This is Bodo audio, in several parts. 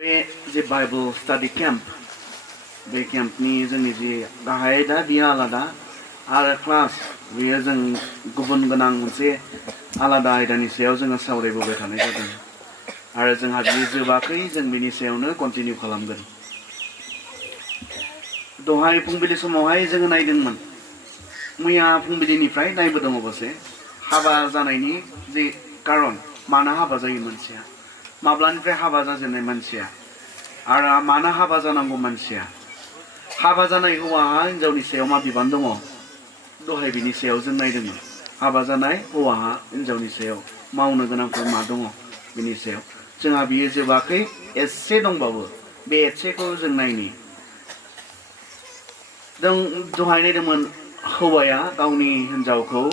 बे जे बाइबल स्टाडि केम्प बे केम्पनि जोंनि जे गाहाय दा बियो आलादा आरो क्लास बियो जों गुबुन गोनां मोनसे आलादा आयदानि सायाव जोङो सावरायबोबाय थानाय जादों आरो जोंहा बियो जोबाखै जों बिनि सायावनो कन्टिनिउ खालामगोन। दहाय फुंबिलि समावहाय जोङो नायदोंमोन मैया फुंबिलिनिफ्राय नायबोदों अबसे हाबा जानायनि जे कारन मानो हाबा जायो मानसिया माब्लानिफ्राय हाबा जाजेननाय मानसिया आरो मानो हाबा जानांगौ मानसिया हाबा जानाय हौवाहा हिन्जावनि सायाव मा बिबान दङ दहाय बिनि सायाव जों नायदोंमोन। हाबा जानाय हौवाहा हिन्जावनि सायाव मावनो गोनांफोर मा दङ बिनि सायाव जोंहा बियो जोबाखै एसे दंबावो बे एसेखौ जों नायनि। जों दहाय नायदोंमोन हौवाया गावनि हिन्जावखौ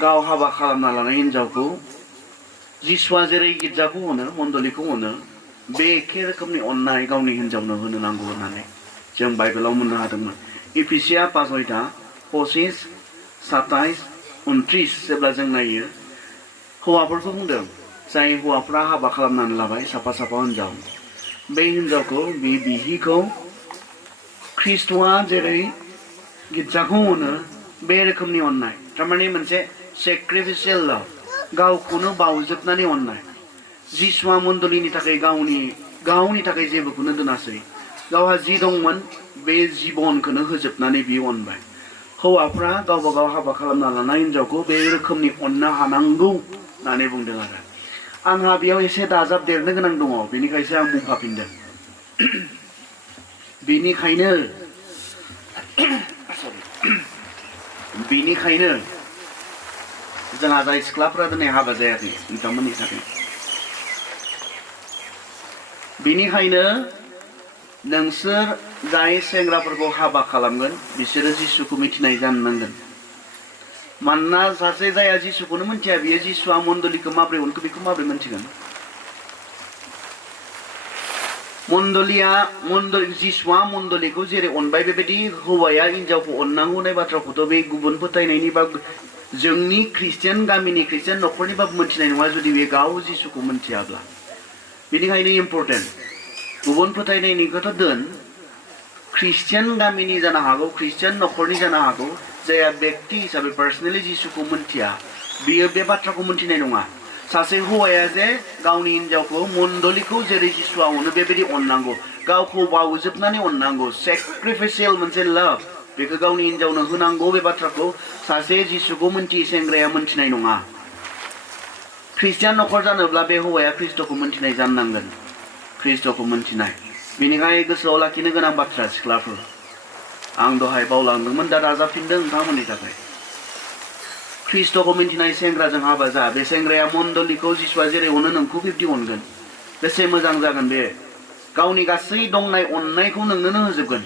गाव हाबा खालामना लानाय हिन्जावखौ जिसुआ जेरै गिर्जाखौ अनो मण्डलिखौ अनो बे एखे रोखोमनि अननाय गावनि हिन्जावनो होनो नांगौ होननानै जों बाइबेलाव मोननो हादोंमोन। इफिसिया 5:25, 27, 29 जेब्ला जों नायो हौवाफोरखौ बुंदों जाय हौवाफ्रा हाबा खालामनानै लाबाय साफा साफा हिन्जाव बे हिन्जावखौ बिहिखौ ख्रिस्ट'आ जेरै गिर्जाखौ अनो बे रोखोमनि अननाय थारमाने मोनसे सेक्रिफिसियेल लाभ गावखौनो बावजोबनानै अननाय। जिसुआ मण्डलिनि थाखाय गावनि थाखाय जेबोखौनो दोनासै गावहा जि दंमोन बे जिबनखौनो होजोबनानै बियो अनबाय। हौवाफ्रा गावबा गाव हाबा खालामना लानाय हिन्जावखौ बे रोखोमनि अननो हानांगौ होननानै बुंदों आरो आंहा बेयाव एसे दाजाबदेरनो गोनां दङ बेनिखायसो आं बुंफाफिनदों। बेनिखायनो जोंहा जाय सिख्लाफ्रा दिनै हाबा जायाखै नोंथांमोननि थाखाय बेनिखायनो नोंसोर जाय सेंग्राफोरखौ हाबा खालामगोन बिसोरो जिसुखौ मिथिनाय जानो नांगोन। मानोना सासे जाया जिसुखौनो मिथिया बियो जिसुआ मण्डलिखौ माब्रै अनखो बेखौ माब्रै मिथिगोन। जिसुआ मण्डलिखौ जेरै अनबाय बेबायदि हौवाया हिन्जावखौ अननांगौ होननाय बाथ्राखौथ' बे गुबुन फोथायनायनि बा जोंनि ख्रिस्टियान गामिनि ख्रिस्टियान न'खरनिबाबो मोनथिनाय नङा जुदि बे गाव जिसुखौ मोनथियाब्ला। बेनिखायनो इम्परटेन्ट गुबुन फोथायनायनिखौथ' दोन ख्रिस्टियान गामिनि जानो हागौ ख्रिस्टियान न'खरनि जानो हागौ जायहा बेक्ति हिसाबै पार्सनेलि जिसुखौ मोनथिया बियो बे बाथ्राखौ मोनथिनाय नङा। सासे हौवाया जे गावनि हिन्जावखौ मण्डलिखौ जेरै जिसुआ अनो बेबायदि अननांगौ गावखौ बावजोबनानै अननांगौ सेक्रिफिसियेल मोनसे लाभ बेखौ गावनि हिन्जावनो होनांगौ बे बाथ्राखौ सासे जिसुखौ मोनथियै सेंग्राया मोनथिनाय नङा। ख्रिस्टियान न'खर जानोब्ला बे हौवाया ख्रिस्ट'खौ मोनथिनाय जानो नांगोन ख्रिस्ट'खौ मोनथिनाय। बेनिखायनो गोसोआव लाखिनो गोनां बाथ्रा सिख्लाफोर आं दहाय बावलांदोंमोन दा दाजाबफिनदों नोंथांमोननि थाखाय ख्रिस्ट'खौ मिथिनाय सेंग्राजों हाबा जा बे सेंग्राया मण्डलिखौ जिसुआ जेरै अनो नोंखौ बिब्दि अनगोन बेसे मोजां जागोन। बे गावनि गासै दंनाय अननायखौ नोंनोनो होजोबगोन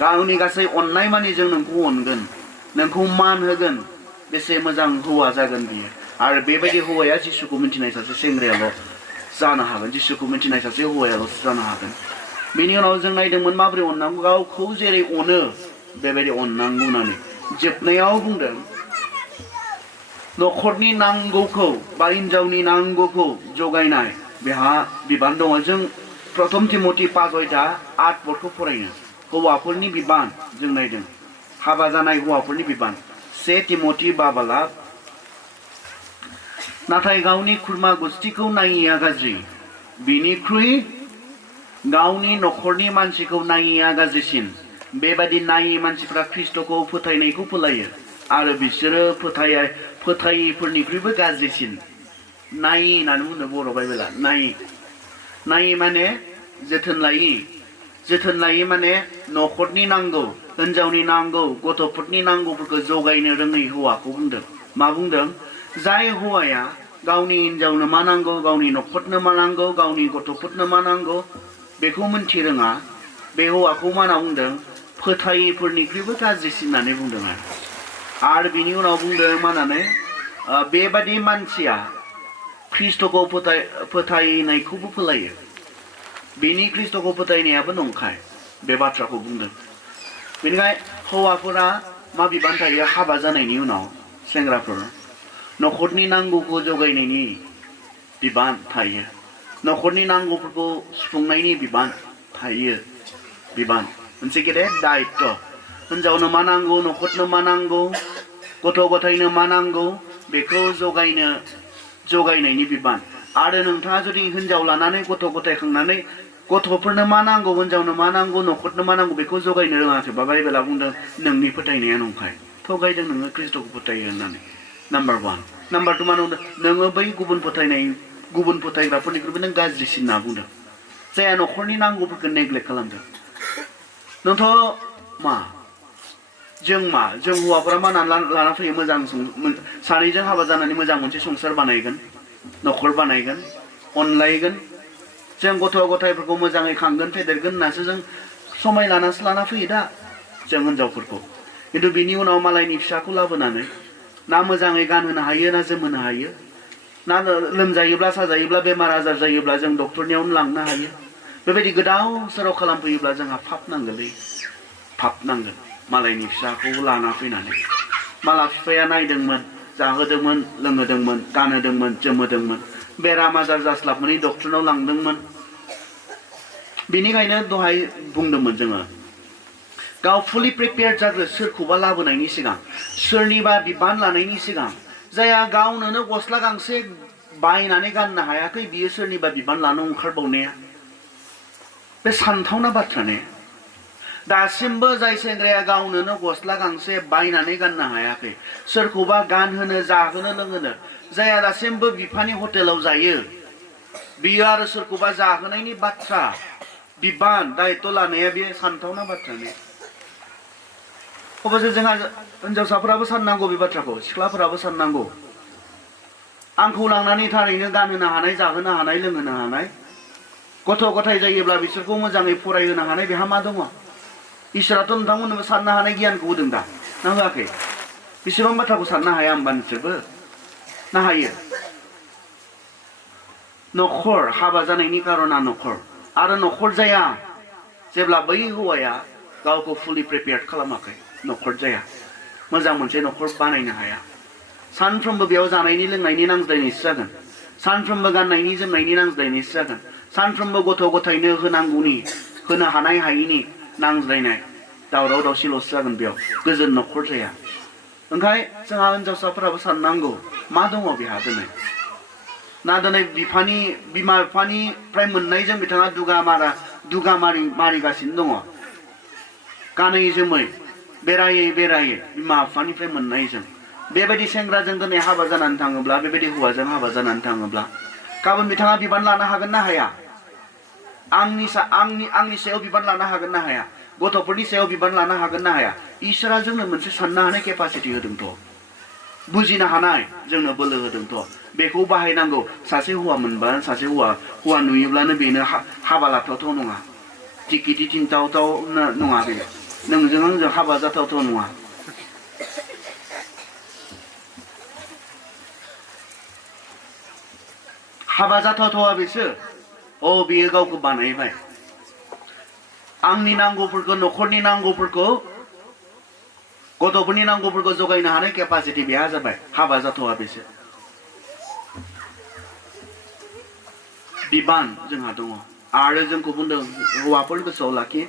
गावनि गासै अननाय मानि जों नोंखौ अनगोन नोंखौ मान होगोन बेसे मोजां हौवा जागोन बियो। आरो बेबायदि हौवाया जिसुखौ मिथिनाय सासे सेंग्रायाल' जानो हागोन जिसुखौ मिथिनाय सासे हौवायाल'सो जानो हागोन। बेनि उनाव जों नायदोंमोन माबोरै अननांगौ गावखौ जेरै अनो बेबायदि अननांगौ होननानै जोबनायाव बुंदों न'खरनि नांगौखौ बा हिन्जावनि नांगौखौ जगायनाय बेहा बिबान दङ। जों प्रथम तिमथि 5:8 फरायनो हौवाफोरनि बिबान जों नायदों हाबा जानाय हौवाफोरनि बिबान 1 तिमथि 5:8 नाथाय गावनि खुरमा गुस्थिखौ नायिया गाज्रि बिनिख्रुइ गावनि न'खरनि मानसिखौ नायिया गाज्रिसिन। बेबादि नायि मानसिफ्रा ख्रिस्ट'खौ फोथायनायखौ फोलायो आरो बिसोरो फोथायिफोरनिख्रुइबो गाज्रिसिन। नायि होननानै बुंदों बर' बाइबेला नायि माने जोथोन लायि माने न'खरनि नांगौ हिन्जावनि नांगौ गथ'फोरनि नांगौफोरखौ जगायनो रोङै हौवाखौ बुंदों। मा बुंदों जाय हौवाया गावनि हिन्जावनो मा नांगौ गावनि न'खरनो मा नांगौ गावनि गथ'फोरनो मा नांगौ बेखौ मिथि रोङा बे हौवाखौ मा होनना बुंदों फोथायिफोरनिख्रुइबो गाज्रिसिन होननानै बुंदों आरो बिनि उनाव बुंदों मा होननानै बेबादि मानसिया ख्रिस्ट'खौ फोथायनायखौबो फोलायो बिनि ख्रिस्ट'खौ फोथायनायाबो नंखाय बे बाथ्राखौ बुंदों। बेनिखायनो हौवाफोरा मा बिबान थायो हाबा जानायनि उनाव सेंग्राफोर न'खरनि नांगौखौ जगायनायनि बिबान थायो न'खरनि नांगौफोरखौ सुफुंनायनि बिबान थायो बिबान मोनसे गेदेर दायित्व हिनजावनो मा नांगौ न'खरनो मा नांगौ गथ' गथायनो मा नांगौ बेखौ जगायनायनि बिबान आरो नोंथाङा जुदि हिनजाव लानानै गथ' गथाय खांनानै गथ'फोरनो मा नांगौ हिनजावनो मा नांगौ न'खरनो मा नांगौ बेखौ जगायनो रोङाखैबा बाइबेला बुंदों नोंनि फोथायनाया नंखाय थगायदों नोङो ख्रिस्ट'खौ फोथायो होननानै नाम्बार 1 नाम्बार 2 मा होनदों नोङो बै गुबुन फोथायग्राफोरनिख्रुइबो नों गाज्रिसिन होनना बुंदों जायहा न'खरनि नांगौफोरखौ नेग्लेक्ट खालामदों नोंथ' जों हौवाफोरा मा लाना फैयो मोजां सानैजों हाबा जानानै मोजां मोनसे संसार बानायगोन न'खर बानायगोन अनलायगोन जों गथ' गथायफोरखौ मोजाङै खांगोन फेदेरगोन होननासो जों समाय लानासो लाना फैयो दा जों हिनजावफोरखौ खिन्थु बिनि उनाव मालायनि फिसाखौ लाबोनानै ना मोजाङै गानहोनो हायो ना जोमहोनो हायो ना लोमजायोब्ला साजायोब्ला बेमार आजार जायोब्ला जों डक्टरनियावनो लांनो हायो बेबायदि गोदाव सोराव खालामफैयोब्ला जोंहा पाप नांगोनलै पाप नांगोन मालायनि फिसाखौ लाना फैनानै माला बिफाया नायदोंमोन जाहोदोंमोन लोंहोदोंमोन गानहोदोंमोन जोमहोदोंमोन बेराम आजार जास्लाबनानै डक्टरनाव लांदोंमोन बेनिखायनो दहाय बुंदोंमोन जोङो गाव फुलि प्रिपेयार जाग्रो सोरखौबा लाबोनायनि सिगां सोरनिबा बिबान लानायनि सिगां जायहा गावनोनो गस्ला गांसे बायनानै गाननो हायाखै बियो सोरनिबा बिबान लानो ओंखारबावनाया बे सानथावना बाथ्रा ने दासिमबो जाय सेंग्राया गावनोनो गस्ला गांसे बायनानै गाननो हायाखै सोरखौबा गानहोनो जाहोनो लोंहोनो जायहा दासिमबो बिफानि हटेलाव जायो बियो आरो सोरखौबा जाहोनायनि बाथ्रा बिबान दायित्व लानाया बे सानथावना बाथ्रा ने अबसे जोंहा हिनजावसाफोराबो साननांगौ बे बाथ्राखौ सिख्लाफोराबो साननांगौ आंखौ लांनानै थारैनो गानहोनो हानाय जाहोनो हानाय लोंहोनो हानाय गथ' गथाय जायोब्ला बिसोरखौ मोजाङै फरायहोनो हानाय बेहा मा दङ इसोराथ' नोंथांमोननोबो साननो हानाय गियानखौ होदों दा ना होआखै बेसेबां बाथ्राखौ साननो हाया होमबा नोंसोरबो ना हायो न'खर हाबा जानायनि कारना न'खर आरो न'खर जाया जेब्ला बै हौवाया गावखौ फुलि प्रिपेयार खालामाखै न'खर जाया मोजां मोनसे न'खर बानायनो हाया सानफ्रोमबो बेयाव जानायनि लोंनायनि नांज्लायनायसो जागोन सानफ्रोमबो गाननायनि जोमनायनि नांज्लायनायसो जागोन सानफ्रोमबो गथ' गथायनो होनांगौनि होनो हानाय हायिनि नांज्लायनाय दावराव दावसिल'सो जागोन बेयाव गोजोन न'खर जाया ओंखाय जोंहा हिनजावसाफोराबो साननांगौ मा दङ बेहा दिनै ना दिनै बिमा बिफानिफ्राय मोननायजों बिथाङा दुगा मारिगासिनो दङ गानै जोमै बेरायै बिमा बिफानिफ्राय मोननायजों बेबायदि सेंग्राजों दिनै हाबा जानानै थाङोब्ला बेबायदि हौवाजों हाबा जानानै थाङोब्ला गाबोन बिथाङा बिबान लानो हागोन ना हाया आंनि सायाव बिबान लानो हागोन ना हाया गथ'फोरनि सायाव बिबान लानो हागोन ना हाया इसोरा जोंनो मोनसे साननो हानाय केपासिटि होदोंथ' बुजिनो हानाय जोंनो बोलो होदोंथ' बेखौ बाहायनांगौ सासे हौवा मोनबा सासे हौवा नुयोब्लानो बेनो हाबा लाथावथाव नङा टिकिटि थिंथावथाव नङा बे नोंजों आंजों हाबा जाथावथाव नङा हाबा जाथावथावा बेसो बेयो गावखौ बानायबाय आंनि नांगौफोरखौ न'खरनि नांगौफोरखौ गथ'फोरनि नांगौफोरखौ जगायनो हानाय केपासिटि बेहा जाबाय हाबा जाथावा बेसो बिबान जोंहा दङ आरो जोंखौ बुंदों हौवाफोर गोसोआव लाखि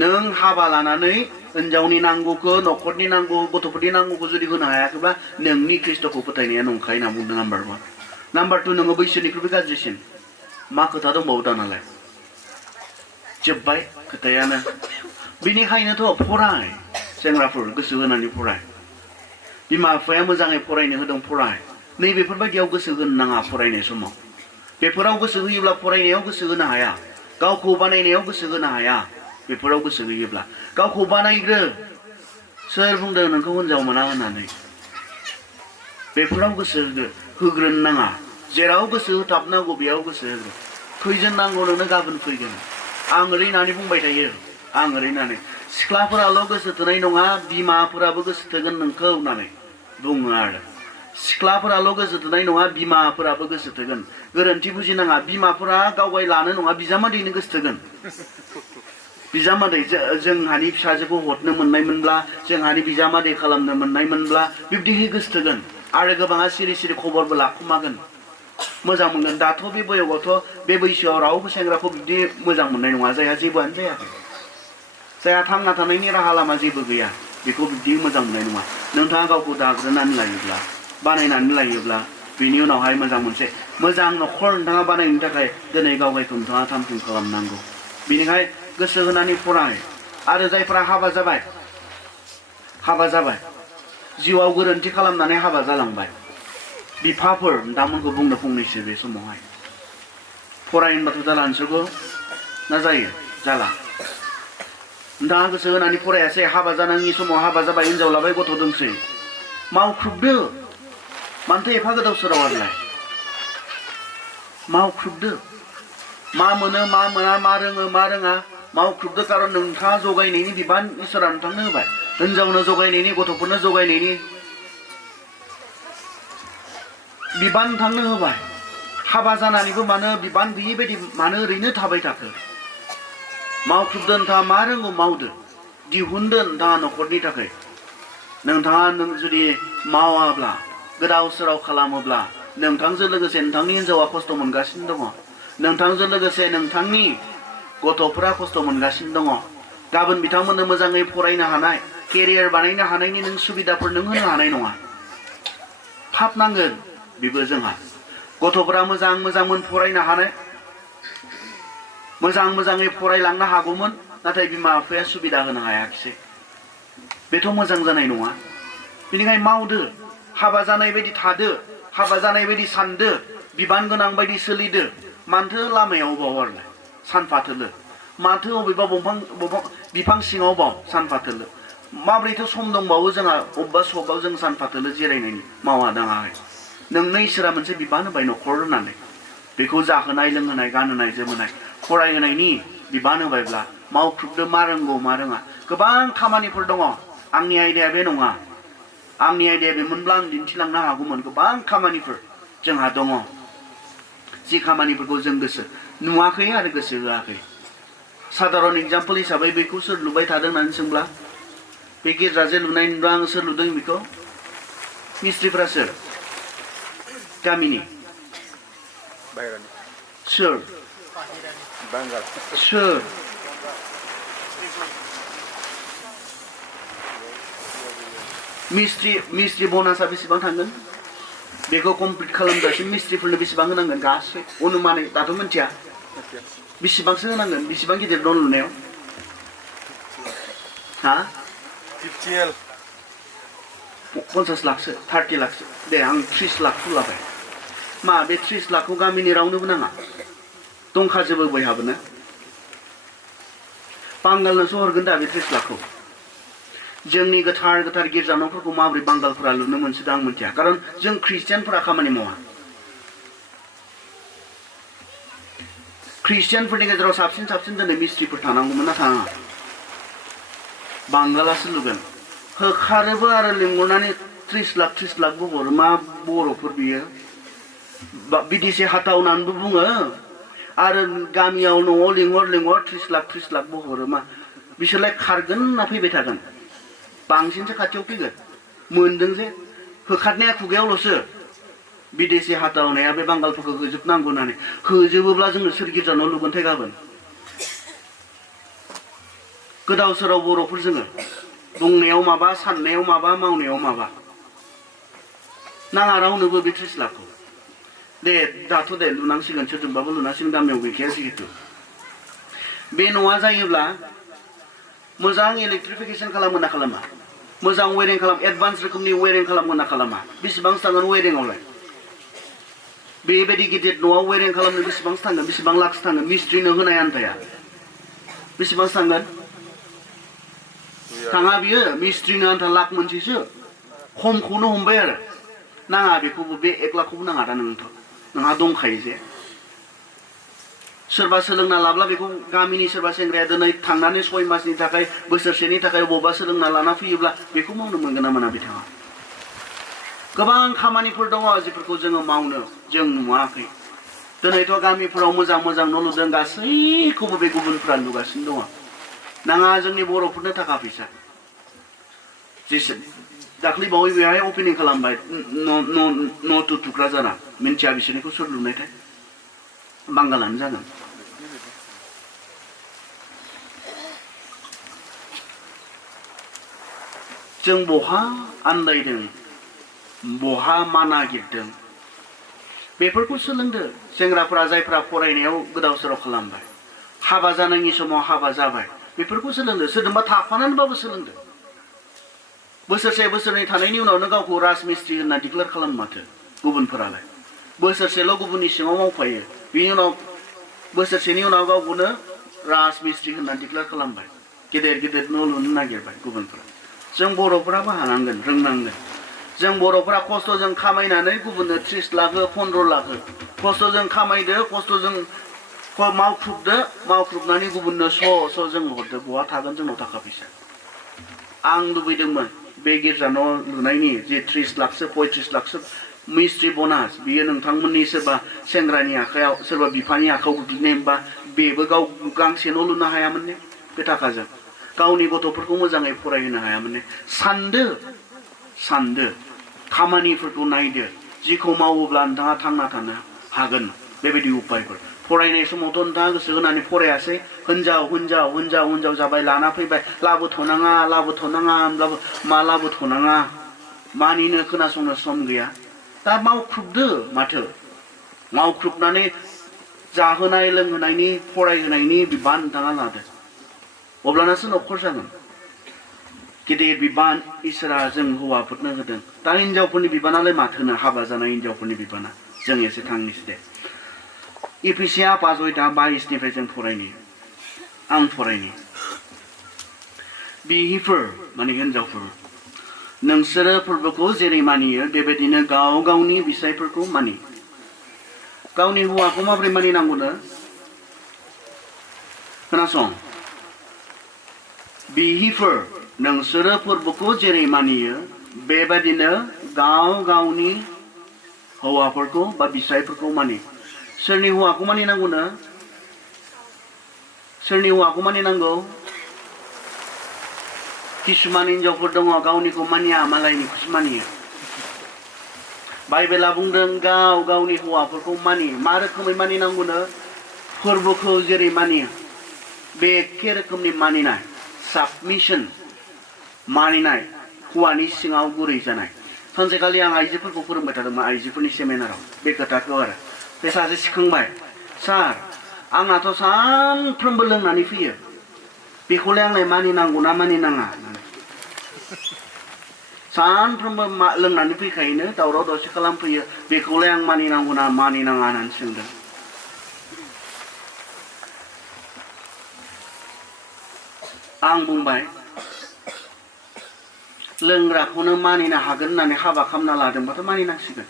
नों हाबा लानानै हिनजावनि नांगौखौ न'खरनि नांगौ गथ'फोरनि नांगौखौ जुदि होनो हायाखैब्ला नोंनि ख्रिस्ट'खौ फोथायनाया नंखाय होनना बुंदों नाम्बार 1 नाम्बार 2 नोङो बैसोनिख्रुइबो गाज्रिसिन मा खोथा दंबावो दानालाय जोब्बाय खोथायानो बेनिखायनोथ' फराय सेंग्राफोर गोसो होनानै फराय बिमा बिफाया मोजाङै फरायनो होदों फराय नैबेफोरबायदियाव गोसो होनो नाङा फरायनाय समाव बेफोराव गोसो होयोब्ला फरायनायाव गोसो होनो हाया गावखौ बानायनायाव गोसो होनो हाया बेफोराव गोसो होयोब्ला गावखौ बानायग्रो सोर बुंदों नोंखौ हिनजाव मोना होननानै बेफोराव गोसो होग्रोनो नाङा जेराव गोसो होथाबनांगौ बेयाव गोसो होग्रो खैजोन नांगौ नोंनो गाबोन फैगोन आं ओरै होननानै बुंबाय थायो आं ओरै होननानै सिख्लाफोराल' गोसो थोनाय नङा बिमाफोराबो गोसो थोगोन नोंखौ होननानै बुङो आरो सिख्लाफोराल' गोसो थोनाय नङा बिमाफोराबो गोसो थोगोन गोरोन्थि बुजिनाङा बिमाफोरा गावगाय लानो नङा बिजामादैनो गोसो थोगोन बिजामादै जोंहानि फिसाजोखौ हरनो मोननायमोनब्ला जोंहानि बिजामादै खालामनो मोननायमोनब्ला बिब्दिहै गोसो थोगोन आरो गोबाङा सिरि खबरबो लाखुमागोन मोजां मोनगोन दाथ' बे बैसोआवथ' बे बैसोआव रावबो सेंग्राखौ बिदि मोजां मोननाय नङा जायहा जेबोआनो जायाखै जायहा थांना थानायनि राहा लामा जेबो गैया बेखौ बिदि मोजां मोननाय नङा नोंथाङा गावखौ दाग्रोनानै लायोब्ला बानायनानै लायोब्ला बिनि उनावहाय मोजां न'खर नोंथाङा बानायनो थाखाय दिनै गावगायखौ नोंथाङा थामथिम खालामनांगौ बिनिखाय गोसो होनानै फराय आरो जायफ्रा हाबा जाबाय जिउआव गोरोन्थि खालामनानै हाबा जालांबाय बिफाफोर नोंथांमोनखौ बुंनो फंनैसो बे समावहाय फराय होनबाथ' जाला नोंसोरखौ ना जायो जाला नोंथाङा गोसो होनानै फरायासै हाबा जानाङि समाव हाबा जाबाय हिनजाव लाबाय गथ' दंसै मावख्रुबदो मानोथो एफा गोदाव सोरावालाय मावख्रुबदो मा मोनो मा मोना मा रोङो मा रोङा मावख्रुबदो कारन नोंथाङा जगायनायनि बिबान इसोरा नोंथांनो होबाय हिनजावनो जगायनायनि गथ'फोरनो जगायनायनि बिबान नोंथांनो होबाय हाबा जानानैबो मानो बिबान गैयि बायदि मानो ओरैनो थाबाय थाखो मावख्रुबदो नोंथाङा मा रोंगौ मावदो दिहुनदो नोंथाङा न'खरनि थाखाय नोंथाङा जुदि मावाब्ला गोदाव सोराव खालामोब्ला नोंथांजों लोगोसे नोंथांनि हिनजावा खस्थ' मोनगासिनो दङ नोंथांजों लोगोसे नोंथांनि गथ'फोरा खस्थ' मोनगासिनो दङ गाबोन बिथांमोननो मोजाङै फरायनो हानाय केरियार बानायनो हानायनि नों सुबिदाफोर नों होनो हानाय नङा थाब नांगोन बेबो जोंहा गथ'फोरा मोजाङै फरायनो हानाय मोजाङै फरायलांनो हागौमोन नाथाय बिमा बिफाया सुबिदा होनो हायाखिसै बेथ' मोजां जानाय नङा बेनिखायनो मावदो हाबा जानाय बायदि थादो हाबा जानाय बायदि सानदो बिबान गोनां बायदि सोलिदो मानथो लामायाव बाव आरोलाय सानफाथोलो माथो अबेबा बिफां सिङाव बाव सानफाथोलो माब्रैथो सम दंबावो जोंहा अबेबा सकाव जों सानफाथोलो जिरायनायनि मावा दाङाखै नोंनो इसोरा मोनसे बिबान होबाय न'खर होनानै बेखौ जाहोनाय लोंहोनाय गानहोनाय जोमहोनाय फरायहोनायनि बिबान होबायब्ला मावख्रुबदो मा रोंगौ मा रोङा गोबां खामानिफोर दङ आंनि आयदाया बे नङा आंनि आयदाया बेमोनब्ला आं दिन्थिलांनो हागौमोन गोबां खामानिफोर जोंहा दङ जि खामानिफोरखौ जों गोसो नुवाखै आरो गोसो होआखै साधारन एग्जाम्पल हिसाबै बेखौ सोर लुबाय थादों होननानै सोंब्ला बे गिर्जा जे लुनाय नुदों आं सोर लुदों बेखौ मिस्ट्रिफ्रा सोर गामिनि सोर सोर मिस्ट्रि बनासा बेसेबां थांगोन बेखौ कमप्लिट खालामजासिम मिस्ट्रिफोरनो बेसेबां होनांगोन गासै अनुमानै दाथ' मिथिया बेसेबांसो होनांगोन बेसेबां गिदिर न' लुनायाव हा 50 लाखसो 30 लाखसो दे आं 30 लाखखौ लाबाय मा बे 30 लाखखौ गामिनि रावनोबो नाङा दंखाजोबो बयहाबो ना बांगालनोसो हरगोन दा बे 30 लाखखौ जोंनि गोथार गिर्जा न'फोरखौ माबोरै बांगालफोरा लुनो मोनसोदों आं मिथिया कारन जों ख्रिस्टियानफोरा खामानि मावा ख्रिस्टियानफोरनि गेजेराव साबसिन दिनै मिस्ट्रिफोर थानांगौमोन ना थानाङा बांगालासो लुगोन होखारोबो आरो लिंहरनानै 30 लाखबो हरो मा बर'फोर बियो बिदेशि हाथावनानैबो बुङो आरो गामियाव न'आव लिंहर 30 लाखबो हरो मा बिसोरलाय खारगोन ना फैबाय थागोन बांसिनसो खाथियाव फैगोन मोनदों जे होखारनाया खुगायावल'सो बिदेशि हाथावनाया बे बांगालफोरखौ होजोबनांगौ होननानै होजोबोब्ला जोङो सोर गिर्जा न' लुगोनथाय गाबोन गोदाव सोराव बर'फोर जोङो बुंनायाव माबा साननायाव माबा मावनायाव माबा नाङा रावनोबो बे 30 लाखखौ दे दाथ' दे लुनांसिगोन सोरजोंबाबो लुनांसिगोन गामियाव गैखाया जिहेतु बे न'आ जायोब्ला मोजां इलेक्ट्रिफिकेसन खालामो ना खालामा मोजां वेरिं खालाम एडभान्स रोखोमनि वेरिं खालामो ना खालामा बेसेबांसो थांगोन वेरिंआवलाय बेबायदि गिदिर न'आव वेरिं खालामनो बेसेबांसो थांगोन बेसेबां लाखसो थांगोन मिस्ट्रिनो होनाय आन्थाया बेसेबांसो थांगोन थाङा बियो मिस्ट्रिनो आन्था लाख मोनसेसो खमखौनो हमबाय आरो नाङा बेखौबो बे 1 लाखखौबो नाङा दा नोंहा दंखायो जे सोरबा सोलोंना लाब्ला बेखौ गामिनि सोरबा सेंग्राया दिनै थांनानै 6 मासनि थाखाय बोसोरसेनि थाखाय बबावबा सोलोंना लाना फैयोब्ला बेखौ मावनो मोनगोन ना मोना बिथाङा गोबां खामानिफोर दङ जिफोरखौ जोङो मावनो जों नुवाखै दिनैथ' गामिफोराव मोजां न' लुदों गासैखौबो बे गुबुनफोरा लुगासिनो दङ नाङा जोंनि बर'फोरनो थाखा फैसा जेसे दाख्लै बावै बेहाय अपेनिं खालामबाय न' टुक्राझारा मिन्थिया बिसोरनिखौ सोर लुनायथाय बांगालानो जागोन जों बहा आन्दायदों बहा मानागिरदों बेफोरखौ सोलोंदो सेंग्राफोरा जायफ्रा फरायनायाव गोदाव सोराव खालामबाय हाबा जानायनि समाव हाबा जाबाय बेफोरखौ सोलोंदो सोरजोंबा थाफानानैबाबो सोलोंदो बोसोरसे बोसोरनै थानायनि उनावनो गावखौ राजमिस्ट्रि होनना डिक्लेयार खालामो माथो गुबुनफोरालाय बोसोरसेल' गुबुननि सिङाव मावफायो बिनि उनाव बोसोरसेनि उनाव गावखौनो राजमिस्ट्रि होनना डिक्लेयार खालामबाय गेदेर गेदेर न' लुनो नागिरबाय गुबुनफोरा जों बर'फोराबो हानांगोन रोंनांगोन जों बर'फोरा खस्थ'जों खामायनानै गुबुननो 30 लाख 15 लाख खस्थ'जों खामायदो खस्थ'जों मावख्रुबनानै गुबुननो स' जों हरदो बहा थागोन जोंनाव थाखा फैसा आं लुबैदोंमोन बे गिर्जा न' लुनायनि जे 30 लाखसो 35 लाखसो मिस्ट्रि बनास बियो नोंथांमोननि सोरबा सेंग्रानि आखायाव सोरबा बिफानि आखायाव गोग्लैनायबा बेबो गाव गांसे न' लुनो हायामोन ने बे थाखाजों गावनि गथ'फोरखौ मोजाङै फरायहोनो हायामोन ने सानदो खामानिफोरखौ नायदो जिखौ मावोब्ला नोंथाङा थांना थानो हागोन बेबायदि उपायफोर फरायनाय समावथ' नोंथाङा गोसो होनानै फरायासै हिनजाव जाबाय लाना फैबाय लाबोथ'नाङा होनब्लाबो मा लाबोथ'नाङा मानिनो खोनासंनो सम गैया दा मावख्रुबदो माथो मावख्रुबनानै जाहोनाय लोंहोनायनि फरायहोनायनि बिबान नोंथाङा लादो अब्लानासो न'खर जागोन गिदिर बिबान इसोरा जों हौवाफोरनो होदों दा हिनजावफोरनि बिबानालाय माथोनो हाबा जानाय हिनजावफोरनि बिबाना जों एसे थांनोसै दे इफिसिया 5:22 जों फरायनि आं फरायनि बिहिफोर माने हिनजावफोर नोंसोरो फोरबोखौ जेरै मानियो बेबायदिनो गाव गावनि बिसायफोरखौ मानि गावनि हौवाखौ माबोरै मानिनांगौनो खोनासं बिहिफोर नोंसोरो फोरबोखौ जेरै मानियो बेबायदिनो गाव गावनि हौवाफोरखौ बा बिसायफोरखौ मानि सोरनि हौवाखौ मानिनांगौनो सोरनि हौवाखौ मानिनांगौ किसुमान हिनजावफोर दङ गावनिखौ मानिया मालायनिखौसो मानियो बाइबेला बुंदों गाव गावनि हौवाफोरखौ मानि मा रोखोमै मानिनांगौनो फोरबोखौ जेरै मानियो बे एखे रोखोमनि मानिनाय साबमिशन मानिनाय हौवानि सिङाव गुरै जानाय सानसेखालि आं आइजोफोरखौ फोरोंबाय थादोंमोन आइजोफोरनि सेमिनाराव बे खोथाखौ आरो बे सासे सिखांबाय सार आंनाथ' सानफ्रोमबो लोंनानै फैयो बेखौलाय आंलाय मानिनांगौ ना मानिनाङा सानफ्रोमबो लोंनानै फैखायोनो दावराव दावसि खालामफैयो बेखौलाय आं मानिनांगौ ना मानिनाङा होननानै सोंदों आं बुंबाय लोंग्राखौनो मानिनो हागोन होननानै हाबा खालामना लादोंबाथ' मानिनांसिगोन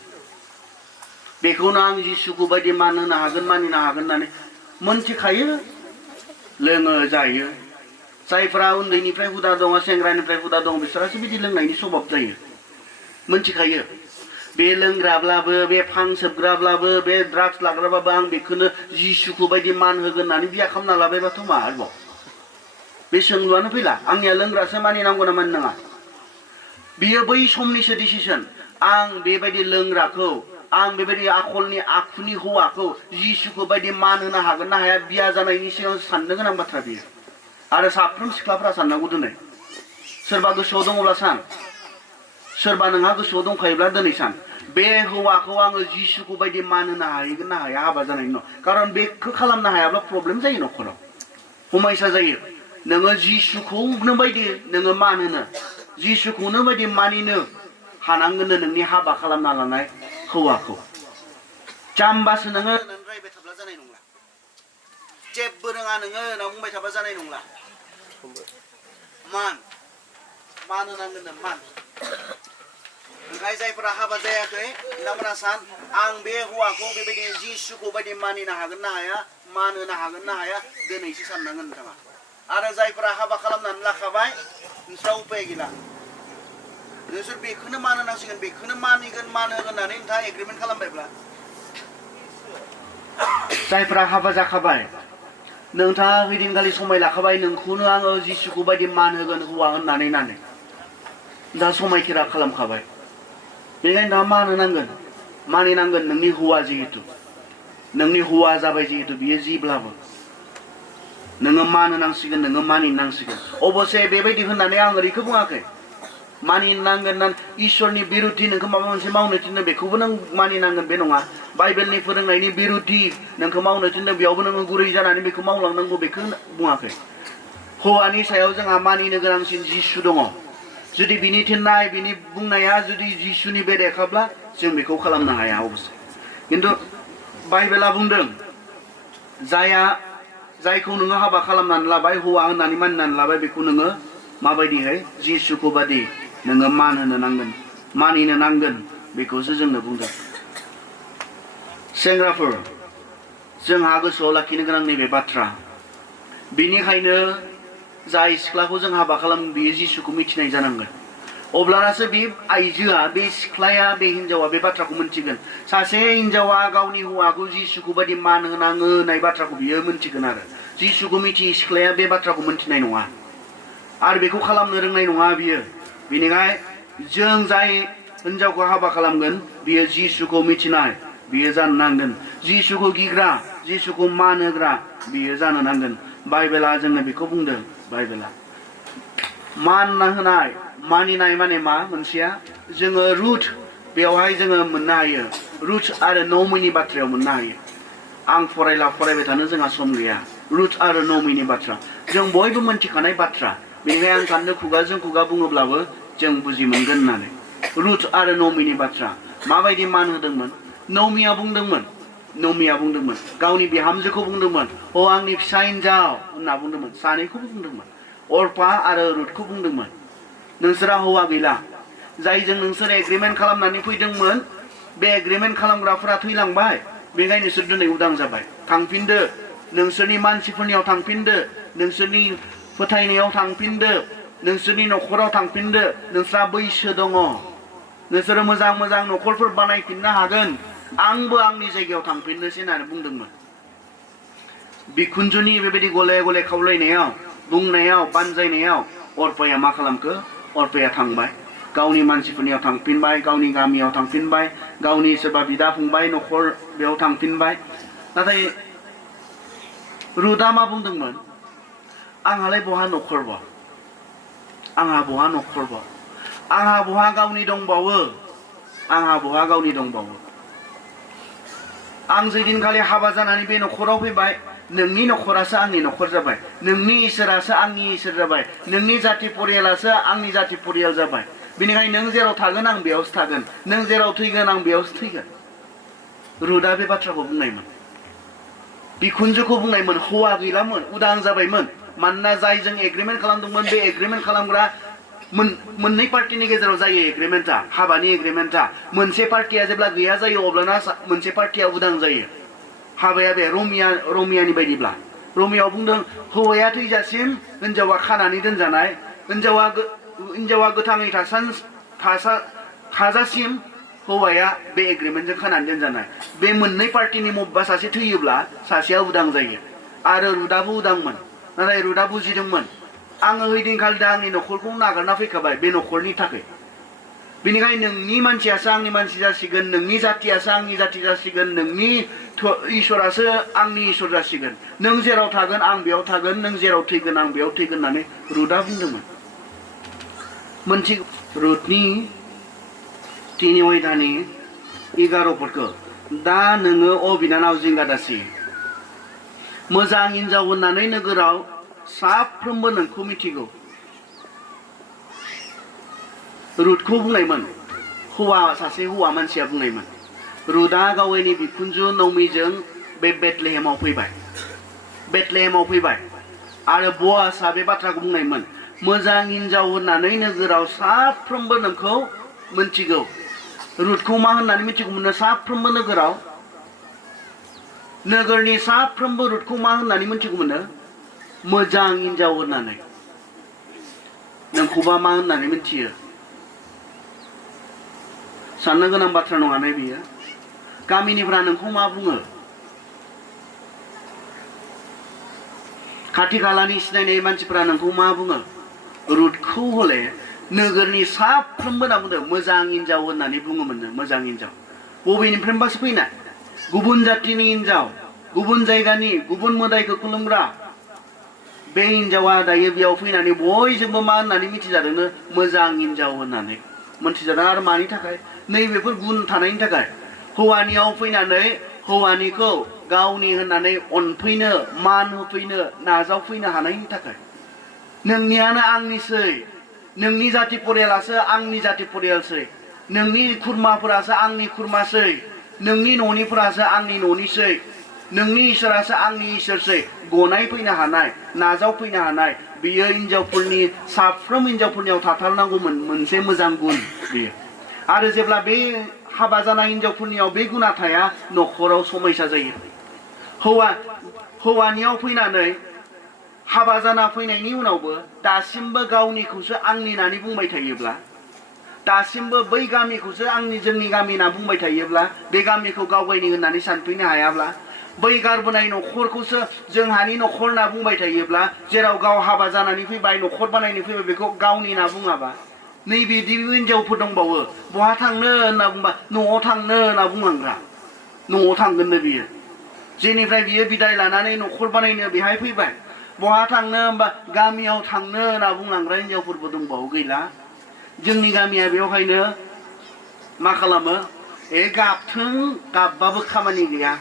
बेखौनो आं जिसुखौ बायदि मान होनो हागोन मानिनो हागोन होननानै मोनथिखायो लोङो जायो जायफ्रा उन्दैनिफ्राय हुदा दङ सेंग्रानिफ्राय हुदा दङ बिसोरासो बिदि लोंनायनि स्वभाब जायो मोनथिखायो बे लोंग्राब्लाबो बे फां सोबग्राब्लाबो बे ड्राग्स लाग्राब्लाबो आं बेखौनो जिसुखौ बायदि मान होगोन होननानै बिया खालामना लाबायबाथ' मा आरोबाव बे सोंलुआनो फैला आंनिया लोंग्रासो मानिनांगौ ना मानिनाङा बियो बै समनिसो डिसिसन आं बेबायदि लोंग्राखौ आं बेबायदि आखुनि हौवाखौ जिसुखौ बायदि मान होनो हागोन ना हाया बिया जानायनि सिगां साननो गोनां बाथ्रा बियो आरो साफ्रोम सिख्लाफ्रा साननांगौ दिनै सोरबा गोसोआव दङब्ला सान सोरबा नोंहा गोसोआव दंखायोब्ला दिनै सान बे हौवाखौ आङो जिसुखौ बायदि मान होनो हाहैगोन ना हाया हाबा जानायनि उनाव खारन बेखौ खालामनो हायाब्ला प्रब्लेम जायो न'खराव समयसा जायो नोङो जिसुखौनो बायदि नोङो मान होनो जिसुखौनो बायदि मानिनो हानांगोन नोंनि हाबा खालामना लानाय हौवाखौ जाम्बासो नोङो रायबाय थाब्ला जानाय नंला जेबो रोङा नोङो होनना बुंबाय थाबा जानाय नंला मान होनांगोन मान ओंखाय जायफोरा हाबा जायाखै बिथांमोना सान आं बे हौवाखौ बेबायदि जिसुखौ बायदि मानिनो हागोन ना हाया मान होनो हागोन ना हाया दिनैसो साननांगोन नोंथाङा आरो जायफोरा हाबा खालामनानै लाखाबाय नोंस्रा उपाय गैला नोंसोर बेखौनो मान होनांसिगोन बेखौनो मानिगोन मान होगोन होननानै नोंथाङा एग्रिमेन्ट खालामबायब्ला जायफोरा हाबा जाखाबाय नोंथाङा हैदिनखालि समाय लाखाबाय नोंखौनो आङो जिसुखौ बायदि मान होगोन हौवा होननानै दा समायखिरा खालामखाबाय बेनिखायनो दा मानो नांगोन मानिनांगोन नोंनि हौवा जिहेतु नोंनि हौवा जाबाय जिहेतु बियो जिब्लाबो नोङो मान होनांसिगोन नोङो मानिनांसिगोन अबसे बेबायदि होननानै आं ओरैखौ बुङाखै मानिनांगोन इसोरनि बिरुद्धि नोंखौ माबा मोनसे मावनो थिननो बेखौबो नों मानिनांगोन बे नङा बाइबेलनि फोरोंनायनि बिरुद्धि नोंखौ मावनो थिननो बेयावबो नोङो गुरै जानानै बेखौ मावलांनांगौ बेखौ बुङाखै हौवानि सायाव जोंहा मानिनो गोनांसिन जिसु दङ जुदि बिनि थिननाय बिनि बुंनाया जुदि जिसुनि बेरेखाब्ला जों बेखौ खालामनो हाया अबसे खिन्थु बाइबेला बुंदों जायखौ नोङो हाबा खालामनानै लाबाय हौवा होननानै मानिनानै लाबाय बेखौ नोङो माबायदिहाय जिसुखौ बादि नोङो मान होनो नांगोन मानिनो नांगोन बेखौसो जोंनो बुंदों सेंग्राफोर जोंहा गोसोआव लाखिनो गोनां नैबे बाथ्रा बेनिखायनो जाय सिख्लाखौ जों हाबा खालामो बियो जिसुखौ मिथिनाय जानांगोन अब्लानासो बे आइजोआ बे सिख्लाया बे हिनजावा बे बाथ्राखौ मिथिगोन सासे हिनजावा गावनि हौवाखौ जिसुखौ बादि मान होनाङो होननाय बाथ्राखौ बियो मिथिगोन आरो जिसुखौ मिथियै सिख्लाया बे बाथ्राखौ मिथिनाय नङा आरो बेखौ खालामनो रोंनाय नङा बियो बेनिखायनो जों जाय हिनजावखौ हाबा खालामगोन बियो जिसुखौ मिथिनाय बियो जानो नांगोन जिसुखौ गिग्रा जिसुखौ मान होग्रा बियो जानो नांगोन बाइबेला जोंनो बेखौ बुंदों बाइबेला मान होनाय मानिनाय माने मा मोनसेया जोङो रुथ बेवहाय जोङो मोननो हायो रुथ आरो नमिनि बाथ्रायाव मोननो हायो आं फरायबाय थानो जोंहा सम गैया रुथ आरो नमिनि बाथ्रा जों बयबो मोनथिखानाय बाथ्रा बेनिखायनो आं साननो खुगाजों खुगा बुङोब्लाबो जों बुजि मोनगोन होननानै रुथ आरो नमिनि बाथ्रा माबायदि मान होदोंमोन नमिया बुंदोंमोन गावनि बिहामजोखौ बुंदोंमोन अ आंनि फिसा हिनजाव होनना बुंदोंमोन सानैखौबो बुंदोंमोन अर्पा आरो रुथखौ बुंदोंमोन नोंसोरा हौवा गैला जायजों नोंसोर एग्रिमेन्ट खालामनानै फैदोंमोन बे एग्रिमेन्ट खालामग्राफोरा थैलांबाय बेनिखायनो नोंसोर दिनै उदां जाबाय थांफिनदो नोंसोरनि मानसिफोरनियाव थांफिनदो नोंसोरनि फोथायनायाव थांफिनदो नोंसोरनि न'खराव थांफिनदो नोंस्रा बैसो दङ नोंसोरो मोजां मोजां न'खरफोर बानायफिननो हागोन आंबो आंनि जायगायाव थांफिननोसै होननानै बुंदोंमोन बिखुनजोनि बेबायदि गले गले खावलायनायाव बुंनायाव बानजायनायाव अर्पाया मा खालामखो अर्पाया थांबाय गावनि मानसिफोरनियाव थांफिनबाय गावनि गामियाव थांफिनबाय गावनि सोरबा बिदा फंबाय न'खर बेयाव थांफिनबाय नाथाय रुथआ मा बुंदोंमोन आंहालाय बहा न'खरबा आंहा बहा गावनि दंबावो आं जैदिनखालि हाबा जानानै बे न'खराव फैबाय नोंनि न'खरासो आंनि न'खर जाबाय नोंनि इसोरासो आंनि इसोर जाबाय नोंनि जाथि परियालासो आंनि जाथि परियाल जाबाय बेनिखायनो नों जेराव थागोन आं बेयावसो थागोन नों जेराव थैगोन आं बेयावसो थैगोन रुथआ बे बाथ्राखौ बुंनायमोन बिखुनजोखौ बुंनायमोन हौवा गैलामोन उदां जाबायमोन मानोना जायजों एग्रिमेन्ट खालामदोंमोन बे एग्रिमेन्ट खालामग्रा मोननै पार्टिनि गेजेराव जायो एग्रिमेन्टआ हाबानि एग्रिमेन्टआ मोनसे पार्टिया जेब्ला गैया जायो अब्लाना मोनसे पार्टिया उदां जायो हाबाया बे रमियानि बायदिब्ला रमियाव बुंदों हौवाया थैजासिम हिनजावा खानानै दोनजानाय हिनजावा गोथाङै थाजासिम हौवाया बे एग्रिमेन्टजों खानानै दोनजानाय बे मोननै पार्टिनि मब्बा सासे थैयोब्ला सासेया उदां जायो आरो रुथआबो उदांमोन नाथाय रुथआ बुजिदोंमोन आङो हैदिनखालि दा आंनि न'खरखौ नागारना फैखाबाय बे न'खरनि थाखाय बेनिखायनो नोंनि मानसियासो आंनि मानसि जासिगोन नोंनि जातियासो आंनि जाति जासिगोन नोंनि इसोरासो आंनि इसोर जासिगोन नों जेराव थागोन आं बेयाव थागोन नों जेराव थैगोन आं बेयाव थैगोन होननानै रुथआ बुंदोंमोन मोनसे रुथनि 3 अध्यायनि 11 पदखौ दा नोङो अ बिनानाव जिंगा दासि मोजां हिनजाव होननानै नोगोराव साफ्रोमबो नोंखौ मिथिगौ रुथखौ बुंनायमोन सासे हौवा मानसिया बुंनायमोन रुथआ गावनि बिखुनजो नमिजों बे बेथलेहेमाव फैबाय आरो बोआसआ बे बाथ्राखौ बुंनायमोन मोजां हिनजाव होननानै नोगोराव साफ्रोमबो नोंखौ मिथिगौ रुथखौ मा होननानै मिथिगौमोन साफ्रोमबो नोगोरनि साफ्रोमबो रुथखौ मा होननानै मिथिगौमोन मोजां हिनजाव होननानै नोंखौबा मा होननानै मिथियो साननो गोनां बाथ्रा नङा ने बियो गामिनिफ्रा नोंखौ मा बुङो खाथि खालानि सिनायनाय मानसिफोरा नोंखौ मा बुङो रुथखौ हले नोगोरनि साफ्रोमबो होनना बुंदों मोजां हिनजाव होननानै बुङोमोननो मोजां हिनजाव बबेनिफ्रायबासो फैनाय गुबुन जातिनि हिनजाव गुबुन जायगानि गुबुन मोदायखौ खुलुमग्रा बे हिनजावा दायो बेयाव फैनानै बयजोंबो मा होननानै मिथिजादोंनो मोजां हिनजाव होननानै मोनथिजादों आरो मानि थाखाय नैबेफोर गुन थानायनि थाखाय हौवानियाव फैनानै हौवानिखौ गावनि होननानै अनफैनो मान होफैनो नाजावफैनो हानायनि थाखाय नोंनियानो आंनिसै नोंनि जाति परियालासो आंनि जाति परियालसै नोंनि खुरमाफोरासो आंनि खुरमासै नोंनि न'निफोरासो आंनि न'निसै नोंनि इसोरासो आंनि इसोरसै गनाय फैनो हानाय नाजावफैनो हानाय बियो हिनजावफोरनि साफ्रोम हिनजावफोरनियाव थाथारनांगौमोन मोनसे मोजां गुन बियो आरो जेब्ला बे हाबा जानाय हिनजावफोरनियाव बे गुना थाया न'खराव समयसा जायो हौवानियाव फैनानै हाबा जाना फैनायनि उनावबो दासिमबो गावनिखौसो आंनि होननानै बुंबाय थायोब्ला दासिमबो बै गामिखौसो जोंनि गामि होनना बुंबाय थायोब्ला बे गामिखौ गावगायनि होननानै सानफैनो हायाब्ला बै गारबोनाय न'खरखौसो जोंहानि न'खर होनना बुंबाय थायोब्ला जेराव गाव हाबा जानानै फैबाय न'खर बानायनो फैबाय बेखौ गावनि होनना बुङाबा नैबिदि हिनजावफोर दंबावो बहा थांनो होनना बुंबा न'आव थांनो होनना बुंलांग्रा न'आव थांगोननो बियो जेनिफ्राय बियो बिदाय लानानै न'खर बानायनो बेहाय फैबाय बहा थांनो होनबा गामियाव थांनो होनना बुंलांग्रा हिनजावफोरबो दंबावो गैला जोंनि गामिया बेवहायनो मा खालामो गाबथों गाबबाबो खामानि गैया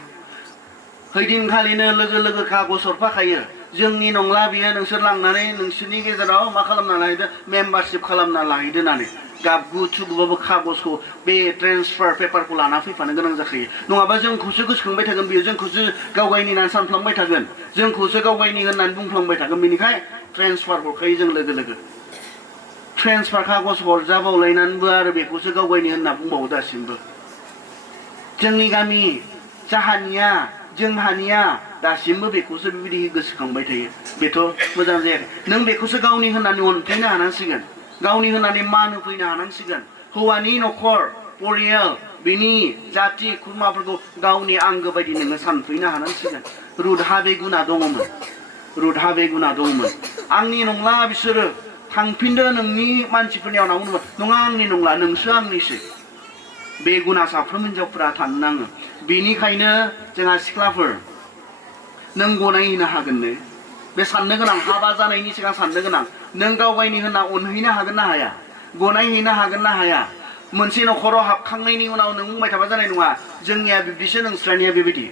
हैदिनखालिनो लोगो लोगो कागज हरफाखायो जोंनि नंला बियो नोंसोर लांनानै नोंसोरनि गेजेराव मा खालामना लाहैदो मेम्बारशिप खालामना लाहैदो होननानै गाबगु थुगुबाबो कागजखौ बे ट्रेन्सफार पेपारखौ लाना फैफानो गोनां जाखायो नङाबा जोंखौसो गोसोखांबाय थागोन बियो जोंखौसो गावगायनि होननानै सानफ्लांबाय थागोन जोंखौसो गावगायनि होननानै बुंफ्लांबाय थागोन बेनिखाय ट्रेन्सफार हरखायो जों लोगो लोगो ट्रेन्सफार कागज हरजाबावलायनानैबो आरो बेखौसो गावगायनि होनना बुंबावो दासिमबो जोंनि गामि जाहानिया जोंहानिया दासिमबो बेखौसो बेबायदि गोसोखांबाय थायो बेथ' मोजां जायाखै नों बेखौसो गावनि होननानै अनफैनो हानांसिगोन गावनि होननानै मान होफैनो हानांसिगोन हौवानि न'खर परियाल बिनि जाति खुरमाफोरखौ गावनि आंगो बायदि नोङो सानफैनो हानांसिगोन रुदहा बे गुना दङमोन आंनि नंला बिसोरो थांफिनदो नोंनि मानसिफोरनियाव होनना बुङोबा नङा आंनि नंला नोंसो आंनिसो बे गुना साफ्रोम हिनजावफोरा थानो नाङो बेनिखायनो जोंहा सिख्लाफोर नों गनायहैनो हागोननो बे साननो गोनां हाबा जानायनि सिगां साननो गोनां नों गावगायनि होनना अनहैनो हागोन ना हाया गनायहैनो हागोन ना हाया मोनसे न'खराव हाबखांनायनि उनाव नों बुंबाय थाबा जानाय नङा जोंनिया बिब्दिसो नोंस्रानिया बेबायदि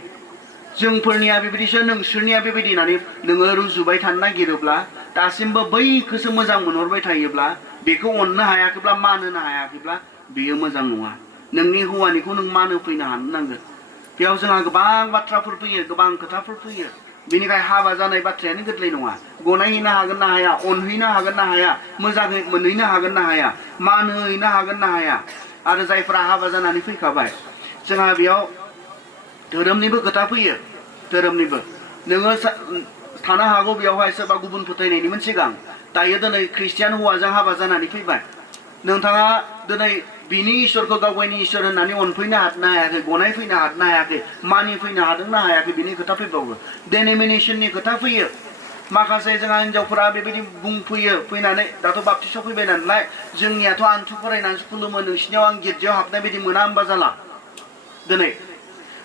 जोंफोरनिया बेबायदिसो नोंसोरनिया बेबायदि होननानै नोङो रुजुबाय थानो नागिरोब्ला दासिमबो बैखौसो मोजां मोनहरबाय थायोब्ला बेखौ अननो हायाखैब्ला मान होनो हायाखैब्ला बेयो मोजां नङा नोंनि हौवानिखौ नों मान होफैनो हानो नांगोन बेयाव जोंहा गोबां बाथ्राफोर फैयो गोबां खोथाफोर फैयो बेनिखाय हाबा जानाय बाथ्रायानो गोरलै नङा गनायहैनो हागोन ना हाया अनहैनो हागोन ना हाया मोजाङै मोनहैनो हागोन ना हाया मान होहैनो हागोन ना हाया आरो जायफोरा हाबा जानानै फैखाबाय जोंहा बेयाव धोरोमनिबो खोथा फैयो धोरोमनिबो नोङो थानो हागौ बेयावहाय सोरबा गुबुन फोथायनायनिमोन सिगां दायो दिनै ख्रिस्टियान हौवाजों हाबा जानानै फैबाय नोंथाङा दिनै बिनि इसोरखौ गावगायनि इसोर होननानै अनफैनो हानो हायाखै गनायफैनो हानो हायाखै मानिफैनो हादोंना हायाखै बिनि खोथा फैबावो डेनोमिनेसननि खोथा फैयो माखासे जोंहा हिनजावफोरा बेबायदि बुंफैयो फैनानै दाथ' बाप्तिसाव फैबाय नालाय जोंनियाथ' आन्थु फरायनानैसो खुलुमो नोंसिनियाव आं गिर्जायाव हाबनाय बायदि मोना होनबा जाला दिनै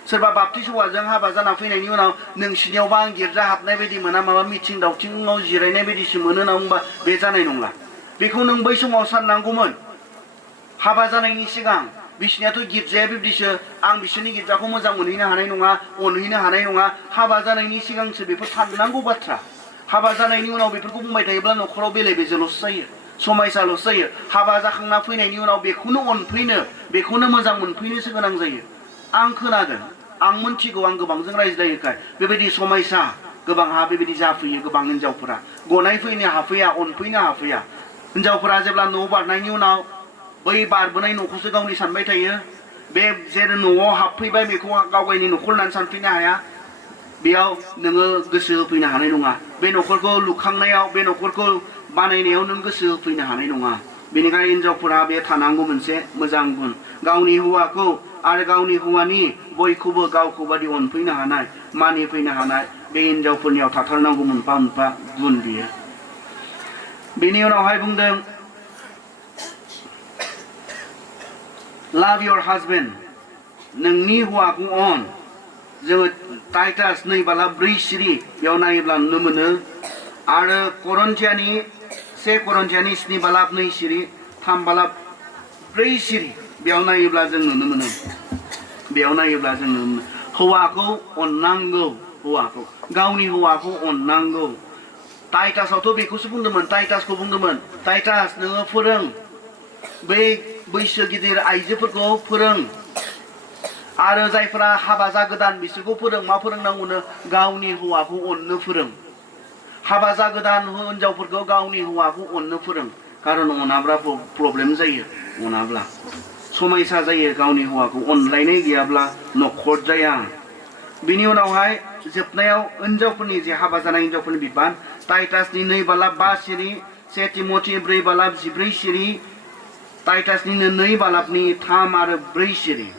सोरबा बाप्तिस हौवाजों हाबा जाना फैनायनि उनाव नोंसिनियावबा आं गिर्जा हाबनाय बायदि मोना माबा मिथिं दावथिङाव जिरायनाय बायदिसो मोनो होनना बुंबा बे जानाय नंला बेखौ नों बै समाव साननांगौमोन हाबा जानायनि सिगां बिसोरनियाथ' गिर्जाया बिब्दिसो आं बिसोरनि गिर्जाखौ मोजां मोनहैनो हानाय नङा अनहैनो हानाय नङा हाबा जानायनि सिगांसो बेफोर साननांगौ बाथ्रा हाबा जानायनि उनाव बेफोरखौ बुंबाय थायोब्ला न'खराव बेले बेजेल'सो जायो समायसाल'सो जायो हाबा जाखांना फैनायनि उनाव बेखौनो अनफैनो बेखौनो मोजां मोनफैनोसो गोनां जायो आं खोनादों आं मोनथिगौ आं गोबांजों रायज्लायोखाय बेबायदि समायसा गोबांहा बेबायदि जाफैयो गोबां हिनजावफोरा गनायफैनो हाफैया अनफैनो हाफैया हिनजावफोरा जेब्ला न' बारनायनि उनाव बै बारबोनाय न'खौसो गावनि सानबाय थायो बे जेरै न'आव हाबफैबाय बेखौ गावगायनि न'खर होननानै सानफैनो हाया बेयाव नोङो गोसो होफैनो हानाय नङा बे न'खरखौ लुखांनायाव बे न'खरखौ बानायनायाव नों गोसो होफैनो हानाय नङा बेनिखायनो हिनजावफोरा बे थानांगौ मोनसे मोजां गुन गावनि हौवाखौ आरो गावनि हौवानि बयखौबो गावखौ बादि अनफैनो हानाय मानिफैनो हानाय बे हिनजावफोरनियाव थाथारनांगौ मोनफा मोनफा गुन बियो बेनि उनावहाय बुंदों love your husband नोंनि हौवाखौ अन जोङो टाइटास 2:4 सिरि बेयाव नायोब्ला नुनो मोनो आरो करन्थियानि 1 करन्थियानि 7:2 सिरि 3:4 सिरि बेयाव नायोब्ला जों नुनो मोनो हौवाखौ अननांगौ हौवाखौ गावनि हौवाखौ अननांगौ टाइटासावथ' बेखौसो बुंदोंमोन टाइटासखौ बुंदोंमोन टाइटास नोङो फोरों बै बैसो गिदिर आइजोफोरखौ फोरों आरो जायफोरा हाबा जागोदान बिसोरखौ फोरों मा फोरोंनांगौनो गावनि हौवाखौ अननो फोरों हाबा जागोदान हिनजावफोरखौ गावनि हौवाखौ अननो फोरों खारन अनाब्ला प्रब्लेम जायो अनाब्ला समयसा जायो गावनि हौवाखौ अनलायनाय गैयाब्ला नखर जाया बिनि उनावहाय जोबनायाव हिनजावफोरनि जे हाबा जानाय हिनजावफोरनि बिबान टाइटासनि 2:5 सिरि 1 तिमथि 4:14 सिरि टाइटासनि 2:3 आरो 4 सिरि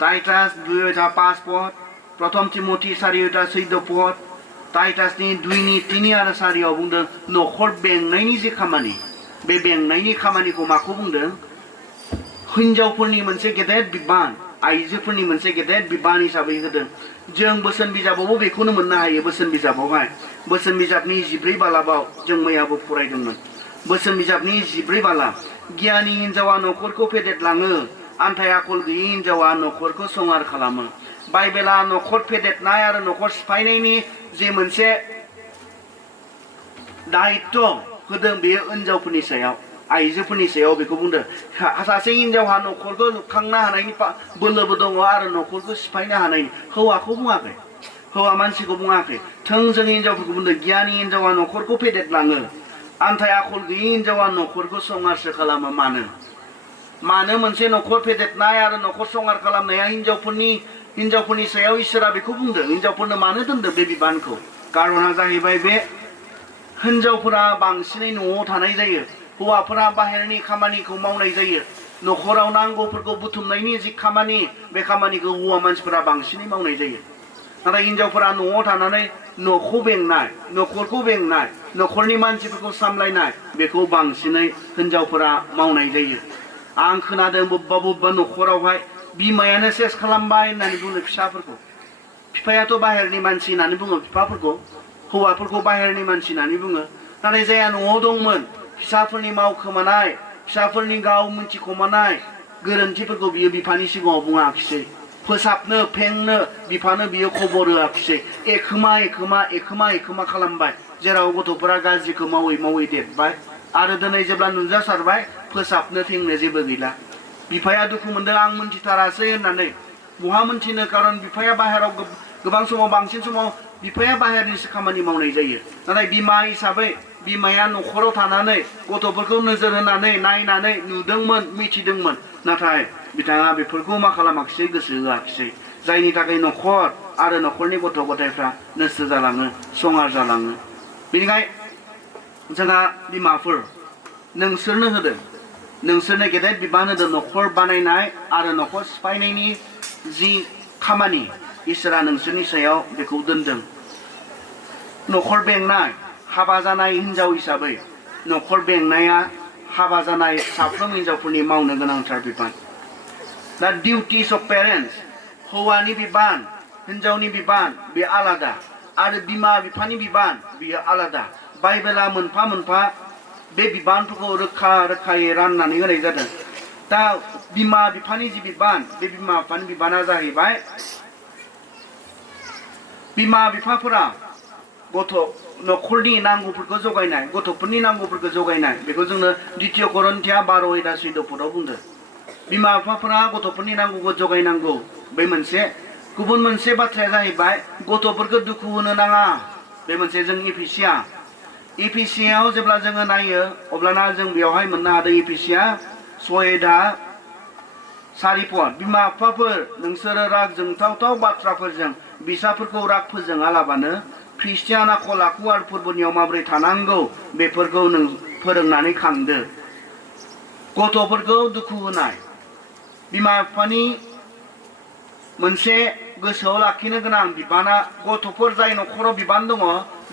टाइटास 2:5 पद प्रथम तिमथि 4:14 पद टाइटासनि 2:3 आरो 4 बुंदों नखर बेंनायनि जे खामानि बे बेंनायनि खामानिखौ माखौ बुंदों हिनजावफोरनि मोनसे गेदेर बिबान आइजोफोरनि मोनसे गेदेर बिबान हिसाबै होदों जों बोसोन बिजाबावबो बेखौनो मोननो हायो बोसोन बिजाबावहाय बोसोन बिजाबनि 14 बालाबाव जों मैयाबो फरायदोंमोन बोसोन बिजाबनि 14 बालाब गियानि हिनजावा नखरखौ फेदेरलाङो आन्थाय आखल गैयै हिनजावा नखरखौ संहार खालामो बाइबेला नखर फेदेरनाय आरो नखर सिफायनायनि जे मोनसे दायित्व होदों बेयो हिनजावफोरनि सायाव आइजोफोरनि सायाव बेखौ बुंदों सासे हिनजावहा नखरखौ लुखांनो हानायनि बोलोबो दङ आरो नखरखौ सिफायनो हानायनि हौवाखौ बुङाखै हौवा मानसिखौ बुङाखै थोंजों हिनजावफोरखौ बुंदों गियानि हिनजावा नखरखौ फेदेरलाङो आन्थाय आखल गैयै हिनजावा नखरखौ संहारसो खालामो मानो मोनसे नखर फेदेरनाय आरो नखर संहार खालामनाया हिनजावफोरनि सायाव इसोरा बेखौ बुंदों हिनजावफोरनो मानो दोनदों बे बिबानखौ कारना जाहैबाय बे हिनजावफोरा बांसिनै न'आव थानाय जायो हौवाफोरा बाहेरनि खामानिखौ मावनाय जायो नखराव नांगौफोरखौ बुथुमनायनि जि खामानि बे खामानिखौ हौवा मानसिफोरा बांसिनै मावनाय जायो नाथाय हिनजावफोरा न'आव थानानै न'खौ बेंनाय नखरखौ बेंनाय नखरनि मानसिफोरखौ सामलायनाय बेखौ बांसिनै हिनजावफोरा मावनाय जायो आं खोनादों बबेबा नखरावहाय बिमायानो सेस खालामबाय होननानै बुङो फिसाफोरखौ बिफायाथ' बाहेरनि मानसि होननानै बुङो बिफाफोरखौ हौवाफोरखौ बाहेरनि मानसि होननानै बुङो नाथाय जाया न'आव दंमोन फिसाफोरनि मावखोमानाय फिसाफोरनि गाव मिथिखोमानाय गोरोन्थिफोरखौ बियो बिफानि सिगाङाव बुङाखिसै फोसाबनो फेंनो बिफानो बियो खबर होआखिसै एखोमा खालामबाय जेराव गथ'फोरा गाज्रिखौ मावै देरबाय आरो दिनै जेब्ला नुजासारबाय फोसाबनो फेंनो जेबो गैला बिफाया दुखु मोनदों आं मोनथिथारासै होननानै बहा मोनथिनो कारन बिफाया बाहेराव गोबां समाव बांसिन समाव बिफाया बाहेरनिसो खामानि मावनाय जायो नाथाय बिमा हिसाबै बिमाया नखराव थानानै गथ'फोरखौ नोजोर होनानै नायनानै नुदोंमोन मिथिदोंमोन नाथाय बिथाङा बेफोरखौ मा खालामाखिसै गोसो होआखिसै जायनि थाखाय नखर आरो नखरनि गथ' गथायफ्रा नस्थ जालाङो संहार जालाङो बेनिखायनो जोंहा बिमाफोर नोंसोरनो गेदेर बिबान होदों नखर बानायनाय आरो नखर सिफायनायनि जि खामानि इसोरा नोंसोरनि सायाव बेखौ दोनदों नखर बेंनाय हाबा जानाय हिनजाव हिसाबै नखर बेंनाया हाबा जानाय साफ्रोम हिनजावफोरनि मावनो गोनांथार बिबान दा डिउटिस अफ पेरेन्ट्स हौवानि बिबान हिनजावनि बिबान बे आलादा आरो बिमा बिफानि बिबान बेयो आलादा बाइबेला मोनफा मोनफा बे बिबानफोरखौ रोखायै राननानै होनाय जादों दा बिमा बिफानि जि बिबान बे बिमा बिफानि बिबाना जाहैबाय बिमा बिफाफोरा नखरनि नांगौफोरखौ जगायनाय गथ'फोरनि नांगौफोरखौ जगायनाय बेखौ जोंनो 2 करन्थिया 12:14 पदआव बुंदों बिमा बिफाफोरा गथ'फोरनि नांगौखौ जगायनांगौ बे मोनसे गुबुन मोनसे बाथ्राया जाहैबाय गथ'फोरखौ दुखु होनो नाङा बे मोनसे जों इफिसियाव जेब्ला जोङो नायो अब्लाना जों बेवहाय मोननो हादों इफिसिया 6:4 पद बिमा बिफाफोर नोंसोरो राग जोंथावथाव बाथ्राफोरजों फिसाफोरखौ राग फोजोङालाबानो ख्रिस्टियान आखल आखु आरो फोरबोनियाव माबोरै थानांगौ बेफोरखौ नों फोरोंनानै खांदो गथ'फोरखौ दुखु होनाय बिमा बिफानि मोनसे गोसोआव लाखिनो गोनां बिबाना गथ'फोर जाय न'खराव बिबान दङ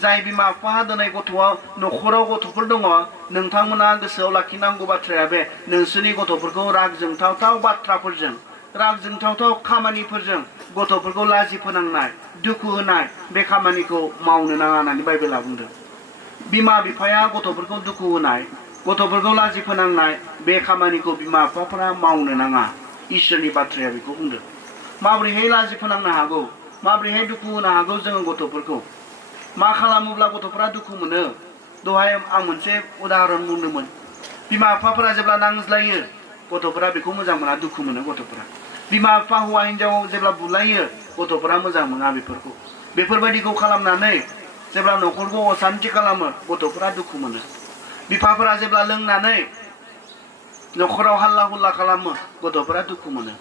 जाय बिमा बिफा दिनै गथ'आ न'खराव गथ'फोर दङ नोंथांमोना गोसोआव लाखिनांगौ बाथ्राया बे नोंसोरनि गथ'फोरखौ राग जोंथावथाव बाथ्राफोरजों राग जोंथावथाव खामानिफोरजों गथ'फोरखौ लाजि फोनांनाय दुखु होनाय बे खामानिखौ मावनो नाङा होननानै बाइबेला बुंदों बिमा बिफाया गथ'फोरखौ दुखु होनाय गथ'फोरखौ लाजि फोनांनाय बे खामानिखौ बिमा बिफाफोरा मावनो नाङा इसोरनि बाथ्राया बेखौ बुंदों माबोरैहाय लाजि फोनांनो हागौ माबोरैहाय दुखु होनो हागौ जोङो गथ'फोरखौ मा खालामोब्ला गथ'फोरा दुखु मोनो दहाय आं मोनसे उदाहरन बुंदोंमोन बिमा बिफाफोरा जेब्ला नांज्लायो गथ'फोरा बेखौ मोजां मोना दुखु मोनो गथ'फोरा बिमा बिफा हौवा हिन्जाव जेब्ला बुलायो गथ'फोरा मोजां मोना बेफोरखौ बेफोरबायदिखौ खालामनानै जेब्ला न'खरखौ असान्ति खालामो गथ'फोरा दुखु मोनो बिफाफोरा जेब्ला लोंनानै न'खराव हाल्ला हुल्ला खालामो गथ'फोरा दुखु मोनो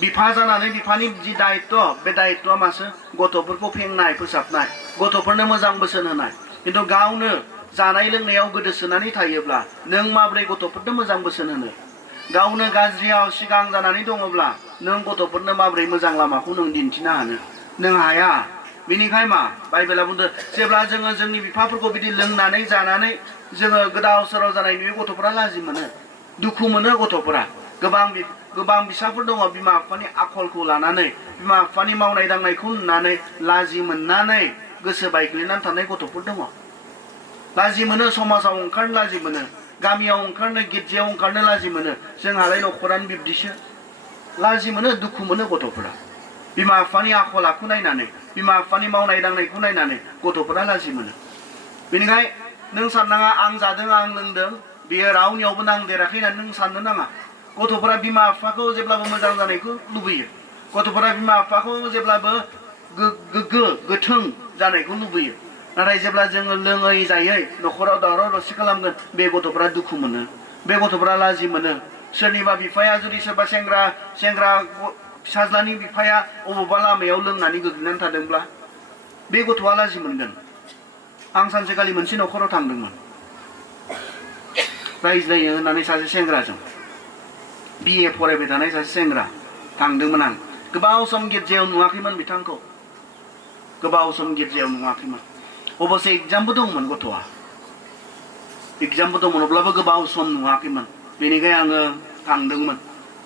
बिफा जानानै बिफानि जि दायित्व बे दायित्वआ मासो गथ'फोरखौ फेंनाय फोसाबनाय गथ'फोरनो मोजां बोसोन होनाय खिन्थु गावनो जानाय लोंनायाव गोदोसोनानै थायोब्ला नों माबोरै गथ'फोरनो मोजां बोसोन होनो गावनो गाज्रियाव सिगां जानानै दङब्ला नों गथ'फोरनो माबोरै मोजां लामाखौ नों दिन्थिनो हानो नों हाया बेनिखाय मा बाइबेला बुंदों जेब्ला जोङो जोंनि बिफाफोरखौ बिदि लोंनानै जानानै जोङो गोदाव सोराव जानाय नुयो गथ'फोरा लाजि मोनो दुखु मोनो गथ'फोरा गोबां फिसाफोर दङ बिमा बिफानि आखलखौ लानानै बिमा बिफानि मावनाय दांनायखौ नुनानै लाजि मोननानै गोसो बायग्लिनानै थानाय गथ'फोर दङ लाजि मोनो समाजाव ओंखारनो लाजि मोनो गामियाव ओंखारनो गिर्जायाव ओंखारनो लाजि मोनो जोंहालाय न'खरानो बिब्दिसो लाजि मोनो दुखु मोनो गथ'फोरा बिमा बिफानि आखल आखु नायनानै बिमा बिफानि मावनाय दांनायखौ नायनानै गथ'फोरा लाजि मोनो बेनिखाय नों साननाङा आं जादों आं लोंदों बेयो रावनियावबो नांदेराखै होननानै नों साननो नाङा गथ'फोरा बिमा बिफाखौ जेब्लाबो मोजां जानायखौ लुबैयो गथ'फोरा बिमा बिफाखौ जेब्लाबो गोग्गो गोथों जानायखौ लुबैयो नाथाय जेब्ला जोङो लोङै जायै न'खराव दावराव दावसि खालामगोन बे गथ'फोरा दुखु मोनो बे गथ'फोरा लाजि मोनो सोरनिबा बिफाया जुदि सोरबा सेंग्रा फिसाज्लानि बिफाया अबेबा लामायाव लोंनानै गोग्लैनानै थादोंब्ला बे गथ'आ लाजि मोनगोन आं सानसेखालि मोनसे न'खराव थांदोंमोन रायज्लायो होननानै सासे सेंग्राजों BA फरायबाय थानाय सासे सेंग्रा थांदोंमोन आं गोबाव सम गिर्जायाव नुवाखैमोन बिथांखौ गोबाव सम गिर्जायाव नुवाखैमोन अबसे एग्जामबो दंमोन गथ'आ एग्जामबो दंमोन अब्लाबो गोबाव सम नुवाखैमोन बेनिखाय आङो थांदोंमोन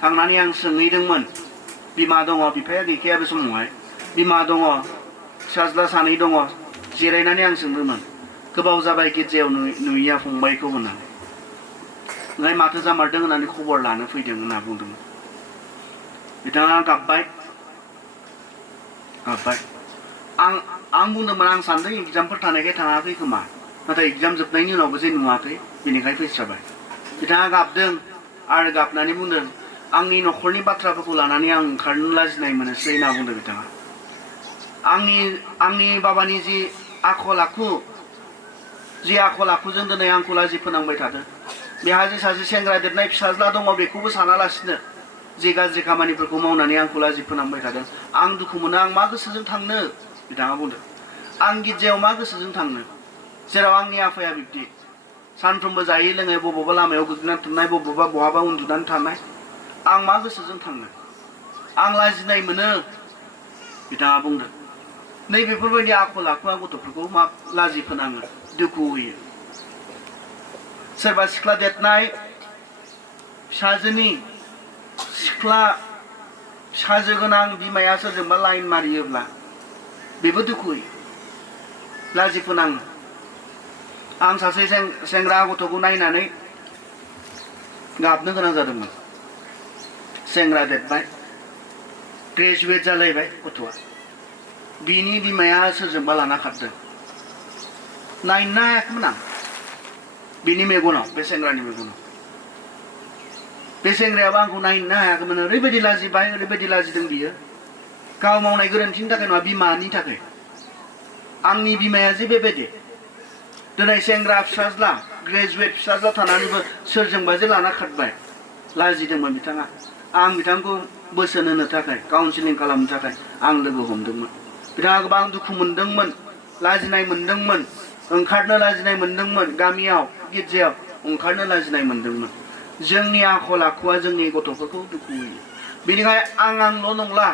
थांनानै आं सोंहैदोंमोन बिमा दङ बिफाया गैखाया बे समावहाय बिमा दङ फिसाज्ला सानै दङ जिरायनानै आं सोंदोंमोन गोबाव जाबाय गिर्जायाव नुयैया फंबायखौ होननानै ओमफ्राय माथो जामारदों होननानै खबर लानो फैदों होनना बुंदोंमोन बिथाङा गाबबाय आं बुंदोंमोन आं सानदों एग्जामफोर थानायखाय थाङाखै खोमा नाथाय एग्जाम जोबनायनि उनावबो जे नुवाखै बेनिखाय फैस्राबाय बिथाङा गाबदों आरो गाबनानै बुंदों आंनि न'खरनि बाथ्राफोरखौ लानानै आं ओंखारनो लाजिनाय मोनोसै होनना बुंदों बिथाङा आंनि बाबानि जि आखल आखुजों दिनै आंखौ लाजि फोनांबाय थादों बेहा जे सासे सेंग्रा देरनाय फिसाज्ला दङ बेखौबो सानालासिनो जे गाज्रि खामानिफोरखौ मावनानै आंखौ लाजि फोनांबाय थादों आं दुखु मोनो आं मा गोसोजों थांनो बिथाङा बुंदों आं गिर्जायाव मा गोसोजों थांनो जेराव आंनि आफाया बिब्दि सानफ्रोमबो जायै लोङै बबेबा लामायाव गोग्लैनानै थानाय बहाबा उन्दुनानै थानाय आं मा गोसोजों थांनो आं लाजिनाय मोनो बिथाङा बुंदों नैबेफोरबायदि आखल आखुआ गथ'फोरखौ मा लाजि फोनाङो दुखु होयो सोरबा सिख्ला देरनाय फिसाजो गोनां बिमाया सोरजोंबा लाइन मारियोब्ला बेबो दुखु होयो लाजि फोनाङो आं सासे सेंग्रा गथ'खौ नायनानै गाबनो गोनां जादोंमोन सेंग्रा देरबाय ग्रेजुवेट जालायबाय गथ'आ बिनि बिमाया सोरजोंबा लाना खारदों नायनो हायाखैमोन आं बिनि मेगनाव बे सेंग्रानि मेगनाव बे सेंग्रायाबो आंखौ नायनो हायाखैमोन ओरैबायदि लाजिबाय ओरैबायदि लाजिदों बियो गाव मावनाय गोरोन्थिनि थाखाय नङा बिमानि थाखाय आंनि बिमाया जे बेबायदि दिनै सेंग्रा फिसाज्ला ग्रेजुवेट फिसाज्ला थानानैबो सोरजोंबा जे लाना खारबाय लाजिदोंमोन बिथाङा आं बिथांखौ बोसोन होनो थाखाय काउन्सिलिं खालामनो थाखाय आं लोगो हमदोंमोन बिथाङा गोबां दुखु मोनदोंमोन लाजिनाय मोनदोंमोन ओंखारनो लाजिनाय मोनदोंमोन गामियाव गिर्जायाव ओंखारनो लाजिनाय मोनदोंमोन जोंनि आखल आखुआ जोंनि गथ'फोरखौ दुखु होयो बेनिखाय आंल' नंला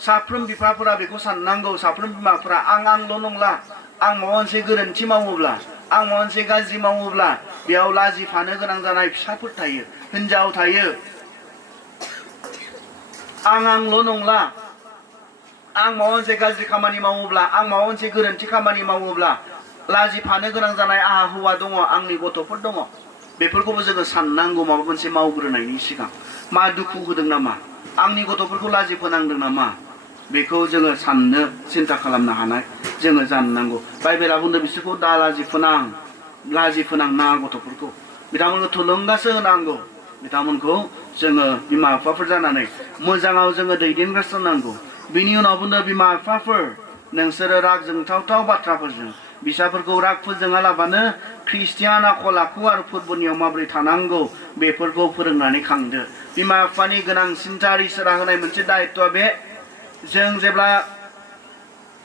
साफ्रोम बिफाफोरा बेखौ साननांगौ साफ्रोम बिमाफोरा आंल' नंला आं माबा मोनसे गोरोन्थि मावोब्ला आं माबा मोनसे गाज्रि मावोब्ला बेयाव लाजिफानो गोनां जानाय फिसाफोर थायो हिनजाव थायो आंल' नंला आं माबा मोनसे गाज्रि खामानि मावोब्ला आं माबा मोनसे गोरोन्थि खामानि मावोब्ला लाजिफानो गोनां जानाय आंहा हौवा दङ आंनि गथ'फोर दङ बेफोरखौबो जोङो साननांगौ माबा मोनसे मावग्रोनायनि सिगां मा दुखु होदों नामा आंनि गथ'फोरखौ लाजि फोनांदों नामा बेखौ जोङो साननो सिन्ता खालामनो हानाय जोङो जाननांगौ बाइबेला बुंदों बिसोरखौ दा लाजि फोनांनाङा गथ'फोरखौ बिथांमोनखौ थुलुंगासो होनांगौ बिथांमोनखौ जोङो बिमा बिफाफोर जानानै मोजाङाव जोङो दैदेनगासिनो बिनि उनाव बुंदों बिमा बिफाफोर नोंसोरो राग जोंथावथाव बाथ्राफोरजों फिसाफोरखौ राग फोजोङालाबानो ख्रिस्टियान आखल आखु आरो फोरबोनियाव माबोरै थानांगौ बेफोरखौ फोरोंनानै खांदो बिमा बिफानि गोनांसिनथार इसोरा होनाय मोनसे दायित्वआ बे जों जेब्ला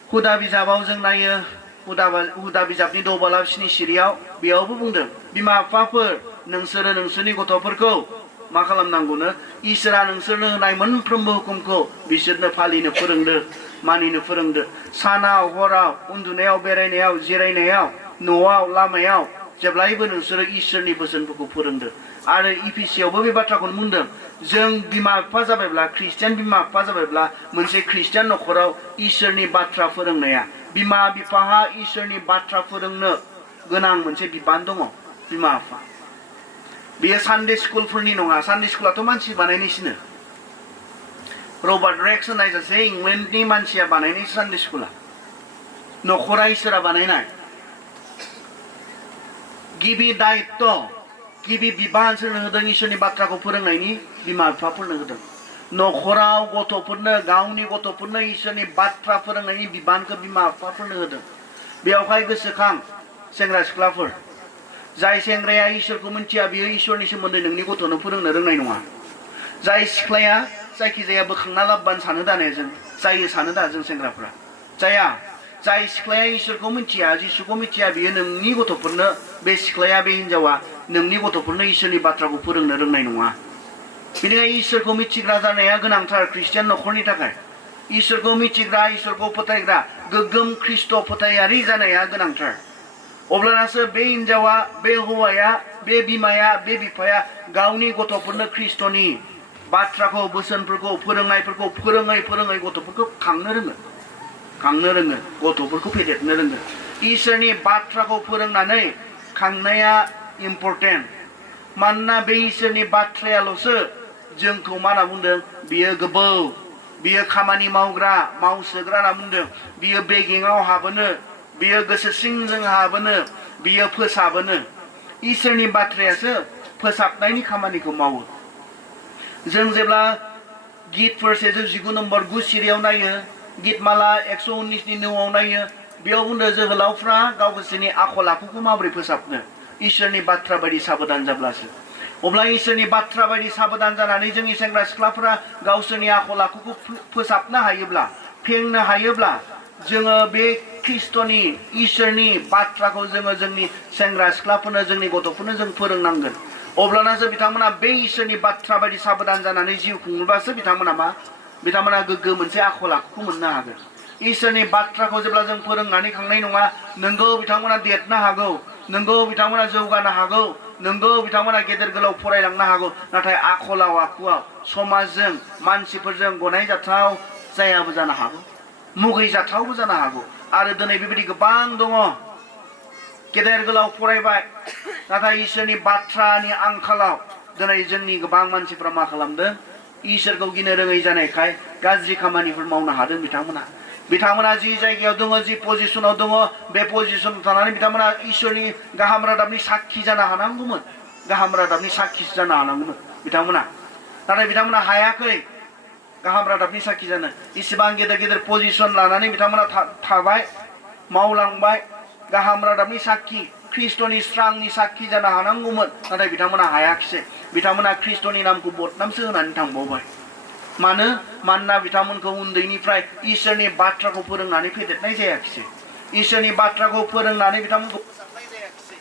हुदा बिजाबाव जों नायो हुदा बिजाबनि दबालाबसिनि सिरियाव बेयावबो बुंदों बिमा बिफाफोर नोंसोरो नोंसोरनि गथ'फोरखौ मा खालामनांगौनो इसोरा नोंसोरनो होनाय मोनफ्रोमबो हुकुमखौ बिसोरनो फालिनो फोरोंदो मानिनो फोरोंदो सानाव हराव उन्दुनायाव बेरायनायाव जिरायनायाव न'आव लामायाव जेब्लायबो नोंसोरो इसोरनि बोसोनफोरखौ फोरोंदो आरो इफिसियावबो बे बाथ्राखौनो बुंदों जों बिमा बिफा जाबायब्ला ख्रिस्टियान बिमा बिफा जाबायब्ला मोनसे ख्रिस्टियान न'खराव इसोरनि बाथ्रा फोरोंनाया बिमा बिफाहा इसोरनि बाथ्रा फोरोंनो गोनां मोनसे बिबान दङ बिमा बिफा बेयो सानडे स्कुलफोरनि नङा सानडे स्कुलाथ' मानसि बानायनायसोनो रबार्ट रेक्स होननाय सासे इंलेन्डनि मानसिया बानायनाय सानडे स्कुला न'खरा इसोरा बानायनाय गिबि दायित्व गिबि बिबान सोरनो होदों इसोरनि बाथ्राखौ फोरोंनायनि बिमा बिफाफोरनो होदों न'खराव गथ'फोरनो गावनि गथ'फोरनो इसोरनि बाथ्रा फोरोंनायनि बिबानखौ बिमा बिफाफोरनो होदों बेयावहाय गोसोखां सेंग्रा सिख्लाफोर जाय सेंग्राया इसोरखौ मिथिया बियो इसोरनि सोमोन्दै नोंनि गथ'नो फोरोंनो रोंनाय नङा जाय सिख्लाया जायखिजाया बोखांना लाबोबानो सानो दाने जों जायो सानो दा जों सेंग्राफ्रा जाया जाय सिख्लाया इसोरखौ मिथिया जिसुखौ मिथिया बियो नोंनि गथ'फोरनो बे सिख्लाया बे हिनजावा नोंनि गथ'फोरनो इसोरनि बाथ्राखौ फोरोंनो रोंनाय नङा बेनिखायनो इसोरखौ मिथिग्रा जानाया गोनांथार ख्रिस्टियान न'खरनि थाखाय इसोरखौ मिथिग्रा इसोरखौ फोथायग्रा गोग्गोम ख्रिस्ट' फोथायारि जानाया गोनांथार अब्लानासो बे हिनजावा बे हौवाया बे बिमाया बे बिफाया गावनि गथ'फोरनो ख्रिस्ट'नि बाथ्राखौ बोसोनफोरखौ फोरोंनायफोरखौ फोरोङै गथ'फोरखौ खांनो रोङो गथ'फोरखौ फेदेरनो रोङो इसोरनि बाथ्राखौ फोरोंनानै खांनाया इम्परटेन्ट मानोना बे इसोरनि बाथ्रायाल'सो जोंखौ मा होनना बुंदों बियो गोबौ बियो खामानि मावसोग्रा होनना बुंदों बियो बेगेङाव हाबोनो बियो गोसो सिंजों हाबोनो बियो फोसाबोनो इसोरनि बाथ्रायासो फोसाबनायनि खामानिखौ मावो जों जेब्ला गितफोर 119 नम्बर 9 सिरियाव नायो गितमाला 119नि 9आव नायो बेयाव बुंदों जोहोलावफ्रा गावसोरनि आखल आखुखौ माबोरै फोसाबनो इसोरनि बाथ्रा बायदि साबधान जाब्लासो अब्ला इसोरनि बाथ्रा बायदि साबधान जानानै जोंनि सेंग्रा सिख्लाफोरा गावसोरनि आखल आखुखौ फोसाबनो हायोब्ला फेंनो हायोब्ला जोङो बे ख्रिस्ट'नि इसोरनि बाथ्राखौ जोङो जोंनि सेंग्रा सिख्लाफोरनो जोंनि गथ'फोरनो जों फोरोंनांगोन अब्लानासो बिथांमोना बे इसोरनि बाथ्रा बायदि साबधान जानानै जिउ खुङोब्लासो बिथांमोना गोग्गो मोनसे आखल आखुखौ मोननो हागोन इसोरनि बाथ्राखौ जेब्ला जों फोरोंनानै खांनाय नङा नोंगौ बिथांमोना देरनो हागौ नोंगौ बिथांमोना जौगानो हागौ नोंगौ बिथांमोना गेदेर गोलाव फरायलांनो हागौ नाथाय आखुआव समाजजों मानसिफोरजों गनायजाथाव जायाबो जानो हागौ मुगैजाथावबो जानो हागौ आरो दिनै बेबायदि गोबां दङ गेदेर गोलाव फरायबाय नाथाय इसोरनि बाथ्रानि आंखालाव दिनै जोंनि गोबां मानसिफ्रा मा खालामदों इसोरखौ गिनो रोङै जानायखाय गाज्रि खामानिफोर मावनो हादों बिथांमोना जि जायगायाव दङ जि पजिशनाव दङ बे पजिशनाव थानानै बिथांमोना इसोरनि गाहाम रादाबनि साखि जानो हानांगौमोन गाहाम रादाबनि साखिसो जानो हानांगौमोन बिथांमोना नाथाय बिथांमोना हायाखै गाहाम रादाबनि साखि जानो इसेबां गेदेर पजिशन लानानै बिथांमोना थाबाय मावलांबाय गाहाम रादाबनि साखि ख्रिस्ट'नि स्रांनि साखि जानो हानांगौमोन नाथाय बिथांमोना हायाखिसै बिथांमोना ख्रिस्ट'नि नामखौ बदनामसो होनानै थांबावबाय मानोना बिथांमोनखौ उन्दैनिफ्राय इसोरनि बाथ्राखौ फोरोंनानै फेदेरनाय जायाखिसै इसोरनि बाथ्राखौ फोरोंनानै बिथांमोनखौ फोसाबनाय जायाखिसै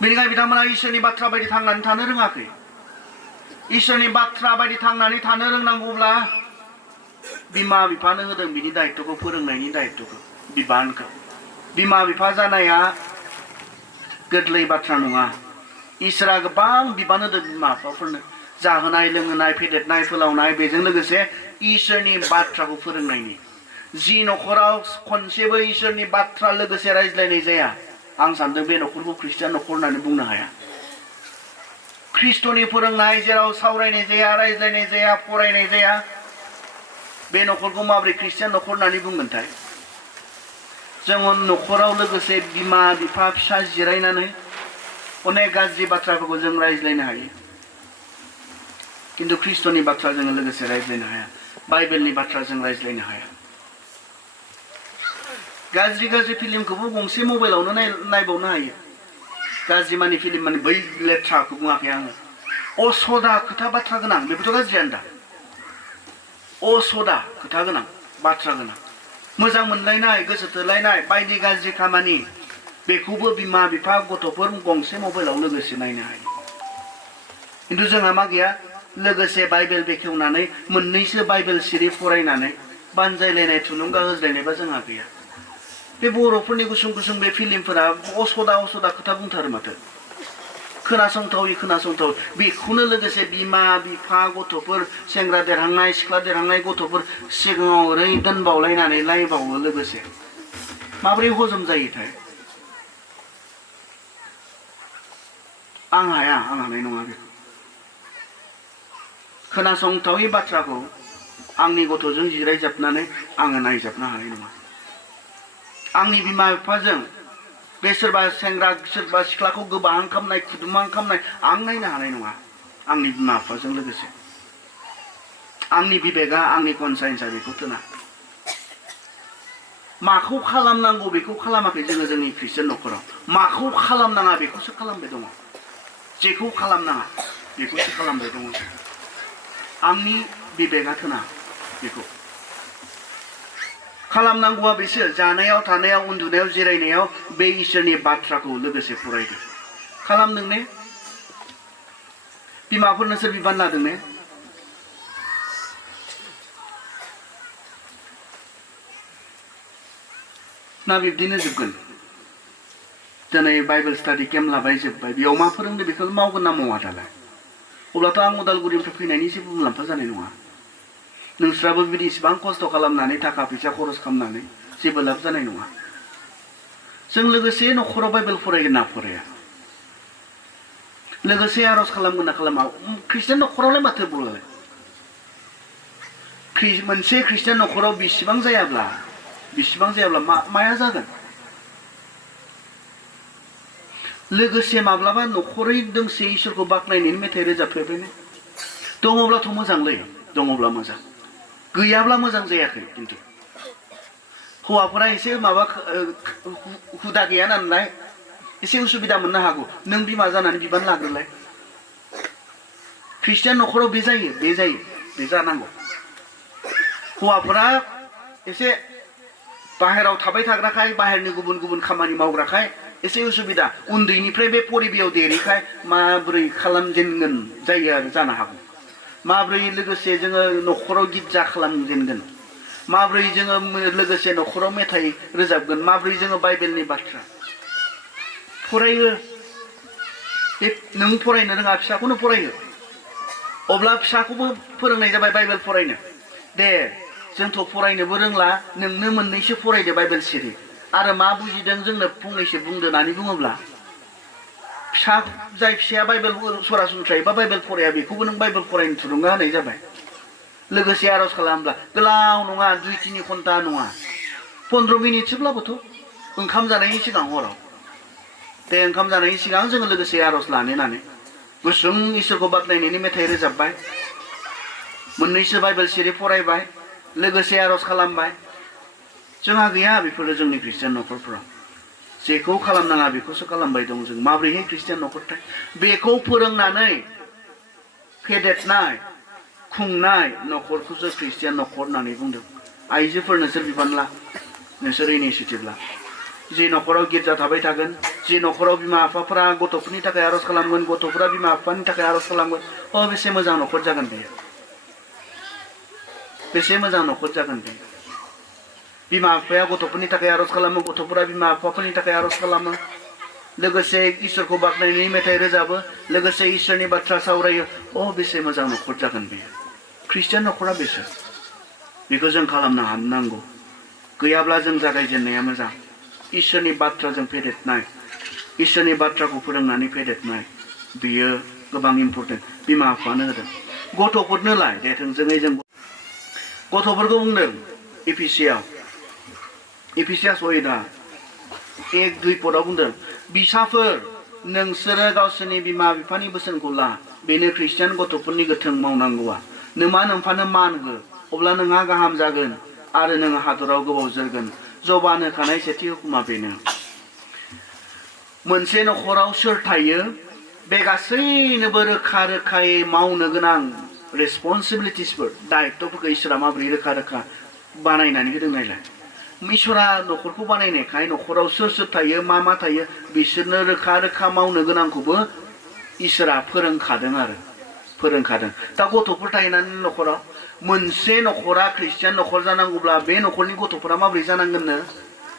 बेनिखायनो बिथांमोना इसोरनि बाथ्रा बायदि थांनानै थानो रोङाखै इसोरनि बाथ्रा बायदि थांनानै थानो रोंनांगौब्ला बिमा बिफानो होदों बिनि दायित्वखौ फोरोंनायनि दायित्वखौ बिबानखौ बिमा बिफा जानाया गोरलै बाथ्रा नङा इसोरा गोबां बिबान होदों बिमा बिफाफोरनो जाहोनाय लोंहोनाय फेदेरनाय फोलावनाय बेजों लोगोसे इसोरनि बाथ्राखौ फोरोंनायनि जि न'खराव खनसेबो इसोरनि बाथ्रा लोगोसे रायज्लायनाय जाया आं सानदों बे न'खरखौ ख्रिस्टियान न'खर होननानै बुंनो हाया ख्रिस्ट'नि फोरोंनाय जेराव सावरायनाय जाया रायज्लायनाय जाया फरायनाय जाया बे न'खरखौ माबोरै ख्रिस्टियान न'खर होननानै बुंगोनथाय जों न'खराव लोगोसे बिमा बिफा फिसा जिरायनानै अनेक गाज्रि बाथ्राफोरखौ जों रायज्लायनो हायो किन्तु ख्रिस्ट'नि बाथ्रा जों लोगोसे रायज्लायनो हाया बाइबेलनि बाथ्रा जों रायज्लायनो हाया गाज्रि गाज्रि फिल्मखौबो गंसे मबाइलावनो नायबावनो हायो गाज्रि मानि फिल्म माने बै लेथ्राखौ बुङाखै आङो असदा खोथा बाथ्रा गोनां बेफोरथ' गाज्रियानो दा असदा खोथा गोनां बाथ्रा गोनां मोजां मोनलायनाय गोसो थोलायनाय बायदि गाज्रि खामानि बेखौबो बिमा बिफा गथ'फोर गंसे मबाइलाव लोगोसे नायनो हायो किन्तु जोंहा मा गैया लोगोसे बाइबेल बेखेवनानै मोननैसो बाइबेल सिरि फरायनानै बानजायलायनाय थुलुंगा होज्लायनायबा जोंहा गैया बे बर'फोरनि गुसुं गुसुं बे फिल्मफोरा असदा खोथा बुंथारो माथो खोनासंथावै बेखौनो लोगोसे बिमा बिफा गथ'फोर सेंग्रा देरहांनाय सिख्ला देरहांनाय गथ'फोर सिगाङाव ओरै दोनबावलायनानै लायबावो लोगोसे माबोरै हजम जायोथाय आं हानाय नङा बेखौ खोनासंथावै बाथ्राखौ आंनि गथ'जों जिरायजाबनानै आङो नायजाबनो हानाय नङा आंनि बिमा बिफाजों बे सोरबा सेंग्रा सोरबा सिख्लाखौ गोबां खालामनाय खुदुमा खालामनाय आं नायनो हानाय नङा आंनि बिमा बिफाजों लोगोसे आंनि बिबेगा आंनि कनसाइन्सआ बेखौ थोना माखौ खालामनांगौ बेखौ खालामाखै जोंनि ख्रिस्टियान न'खराव माखौ खालामनाङा बेखौसो खालामबाय दङ जेखौ खालामनाङा बेखौसो खालामबाय दङ आंनि बिबेगा थोना बेखौ खालामनांगौआ बेसो जानायाव थानायाव उन्दुनायाव जिरायनायाव बे इसोरनि बाथ्राखौ लोगोसे फरायदो खालामदों ने बिमाफोरनो सोर बिबान लादों ने ना बिब्दिनो जोबगोन दिनै बाइबेल स्टाडि केम्प लाबाय जोब्बाय बेयाव मा फोरोंदो बेखौ मावगोन ना मावा दालाय अब्लाथ' आं उदालगुरिनिफ्राय फैनायनि जेबो मुलाम्फा जानाय नङा नोंस्राबो बिदि इसेबां खस्थ' खालामनानै थाखा फैसा खरस खालामनानै जेबो लाब जानाय नङा जों लोगोसे न'खराव बाइबेल फरायगोन ना फराया लोगोसे आर'ज खालामगोन ना खालामा ख्रिस्टियान न'खरावलाय माथो बुङोलाय मोनसे ख्रिस्टियान न'खराव बिसिबां जायाब्ला माया जागोन लोगोसे माब्लाबा न'खरै दोंसे इसोरखौ बाख्नायनायनि मेथाइ रोजाबफेरबायना दङब्लाथ' मोजांलै दङब्ला मोजां गैयाब्ला मोजां जायाखै किन्तु हौवाफोरा एसे माबा हुदा गैया नालाय एसे उसुबिदा मोननो हागौ नों बिमा जानानै बिबान लाग्रोलाय ख्रिस्टियान न'खराव बे जानांगौ हौवाफोरा एसे बाहेराव थाबाय थाग्राखाय बाहेरनि गुबुन खामानि मावग्राखाय एसे उसुबिदा उन्दैनिफ्राय बे परिबेयाव देरिखाय माबोरै खालामजेनगोन जायो आरो जानो हागौ माबोरै लोगोसे जोङो न'खराव गिर्जा खालामजेनगोन माबोरै जोङो लोगोसे न'खराव मेथाइ रोजाबगोन माबोरै जोङो बाइबेलनि बाथ्रा फरायो बे नों फरायनो रोङा फिसाखौनो फरायो अब्ला फिसाखौबो फोरोंनाय जाबाय बाइबेल फरायनो दे जोंथ' फरायनोबो रोंला नोंनो मोननैसो फरायदो बाइबेल सिरि आरो मा बुजिदों जोंनो फंनैसो बुंदो होननानै बुङोब्ला जाय फिसाया बाइबेल सरासनस्रायै बा बाइबेल फराया बेखौबो नों बाइबेल फरायनो थुलुंगा होनाय जाबाय लोगोसे आर'ज खालामब्ला गोलाव नङा 2-3 घन्टा नङा 15 मिनिटसोब्लाबोथ' ओंखाम जानायनि सिगां हराव दे ओंखाम जानायनि सिगां जोङो लोगोसे आर'ज लानानै गुसुं इसोरखौ बाख्नायनायनि मेथाइ रोजाबबाय मोननैसो बाइबेल सिरि फरायबाय लोगोसे आर'ज खालामबाय जोंहा गैया बेफोरो जोंनि ख्रिस्टियान न'खरफोराव जेखौ खालामनाङा बेखौसो खालामबाय दं जों माबोरैहाय ख्रिस्टियान न'खरथाय बेखौ फोरोंनानै फेदेरनाय खुंनाय न'खरखौसो ख्रिस्टियान न'खर होननानै बुंदों आइजोफोर नोंसोर बिबान ला नोंसोर इनिसिएटिभ ला जे न'खराव गिर्जा थाबाय थागोन जे न'खराव बिमा बिफाफोरा गथ'फोरनि थाखाय आर'ज खालामगोन गथ'फोरा बिमा बिफानि थाखाय आर'ज खालामगोन बेसे मोजां न'खर जागोन बेयो बेसे मोजां न'खर जागोन बेयो बिमा बिफाया गथ'फोरनि थाखाय आर'ज खालामो गथ'फोरा बिमा बिफाफोरनि थाखाय आर'ज खालामो लोगोसे इसोरखौ बाख्नायनायनि मेथाइ रोजाबो लोगोसे इसोरनि बाथ्रा सावरायो बेसे मोजां न'खर जागोन बेयो ख्रिस्टियान न'खरा बेसो बेखौ जों खालामनो हानांगौ गैयाब्ला जों जागायजेननाया मोजां इसोरनि बाथ्राजों फेदेरनाय इसोरनि बाथ्राखौ फोरोंनानै फेदेरनाय बेयो गोबां इम्परटेन्ट बिमा बिफानो होदों गथ'फोरनोलाय दे थोंजोङै जों गथ'फोरखौ बुंदों इफिसियास 1:2 पदआव बुंदों बिसाफोर नोंसोरो गावसोरनि बिमा बिफानि बोसोनखौ ला बेनो ख्रिस्टियान गथ'फोरनि गोथों मावनांगौआ नोमा नोमफानो मान हो अब्ला नोंहा गाहाम जागोन आरो नों हादराव गोबाव जोरगोन जबान होखानाय सेथि हुकुमा बेनो मोनसे न'खराव सोर थायो बे गासैनोबो रोखा रोखायै मावनो गोनां रेसपन्सिबिलिटिसफोर दायित्वफोरखौ इसोरा माबोरै रोखा रोखा बानायनानै होदों नायलाय इसोरा न'खरखौ बानायनायखाय न'खराव सोर सोर थायो मा थायो बिसोरनो रोखा रोखा मावनो गोनांखौबो इसोरा फोरोंखादों दा गथ'फोर थाहैनानै न'खराव मोनसे न'खरा ख्रिस्टियान न'खर जानांगौब्ला बे न'खरनि गथ'फोरा माबोरै जानांगोननो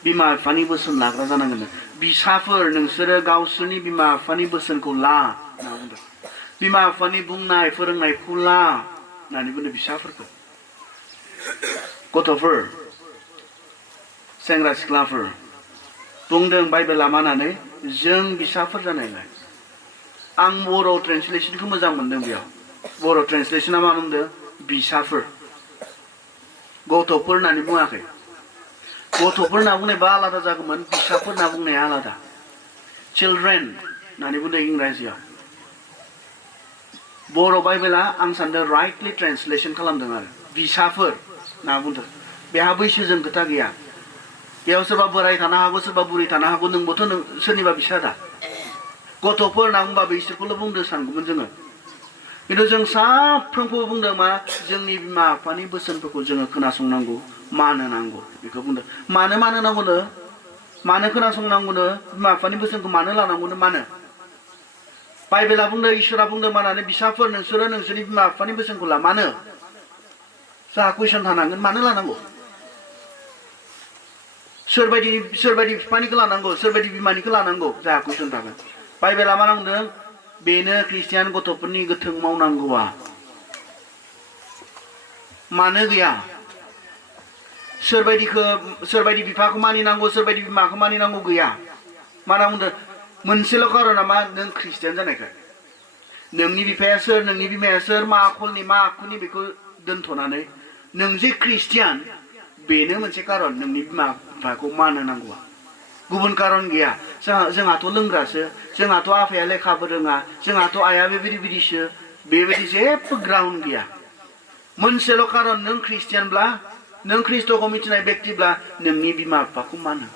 बिमा बिफानि बोसोन लाग्रा जानांगोननो बिसाफोर नोंसोरो गावसोरनि बिमा बिफानि बोसोनखौ ला होनना बुंदों बिमा बिफानि बुंनाय फोरोंनायखौ ला होननानै बुंदों बिसाफोरखौ गथ'फोर सेंग्रा सिख्लाफोर बुंदों बाइबेला मानानै जों बिसाफोर जानायलाय आं बर' ट्रेन्सलेसनखौ मोजां मोनदों बेयाव बर' ट्रेन्सलेसना मा बुंदों बिसाफोर गथ'फोर होननानै बुङाखै गथ'फोर होनना बुंनायबा आलादा जागौमोन बिसाफोर होनना बुंनाया आलादा चिल्ड्रेन होननानै बुंदों इंराजियाव बर' बाइबेला आं सानदों राइटलि ट्रेन्सलेसन खालामदों आरो बिसाफोर होनना बुंदों बेहा बैसोजों खोथा गैया बेयाव सोरबा बोराय थानो हागौ सोरबा बुरै थानो हागौ नोंबोथ' सोरनिबा बिसा दा गथ'फोर होनना बुंबाबो इसोरखौल' बुंदों सानगौमोन जोङो खिन्थु जों साफ्रोमखौबो बुंदों मा जोंनि बिमा बिफानि बोसोनफोरखौ जोङो खोनासंनांगौ मान होनांगौ बेखौ बुंदों मानो होनांगौनो मानो खोनासंनांगौनो बिमा बिफानि बोसोनखौ मानो लानांगौनो मानो बाइबेला बुंदों इसोरा बुंदों मानानै बिसाफोर नोंसोरो नोंसोरनि बिमा बिफानि बोसोनखौ ला मानो जोंहा कुइसन थानांगोन मानो लानांगौ सोरबायदि बिफानिखौ लानांगौ सोरबायदि बिमानिखौ लानांगौ जोंहा कुइसन थागोन बाइबेला मा बुंदों बेनो ख्रिस्टियान गथ'फोरनि गोथों मावनांगौआ मानो गैया सोरबायदि बिफाखौ मानिनांगौ सोरबायदि बिमाखौ मानिनांगौ गैया माना बुंदों मोनसेल' खारना मा नों ख्रिस्टियान जानायखाय नोंनि बिफाया सोर नोंनि बिमाया सोर मा आखलनि मा आखुनि बेखौ दोनथ'नानै नों जे ख्रिस्टियान बेनो मोनसे खारन नोंनि बिमा बिफाखौ मान होनांगौआ गुबुन खारन गैया जोंहाथ' लोंग्रासो जोंहाथ' आफाया लेखाबो रोङा जोंहाथ' आइया बेबायदिसो बेबायदि जेबो ग्राउन्ड गैया मोनसेल' खारन नों ख्रिस्टियानब्ला नों ख्रिस्ट'खौ मिथिनाय व्यक्तिब्ला नोंनि बिमा बिफाखौ मान हो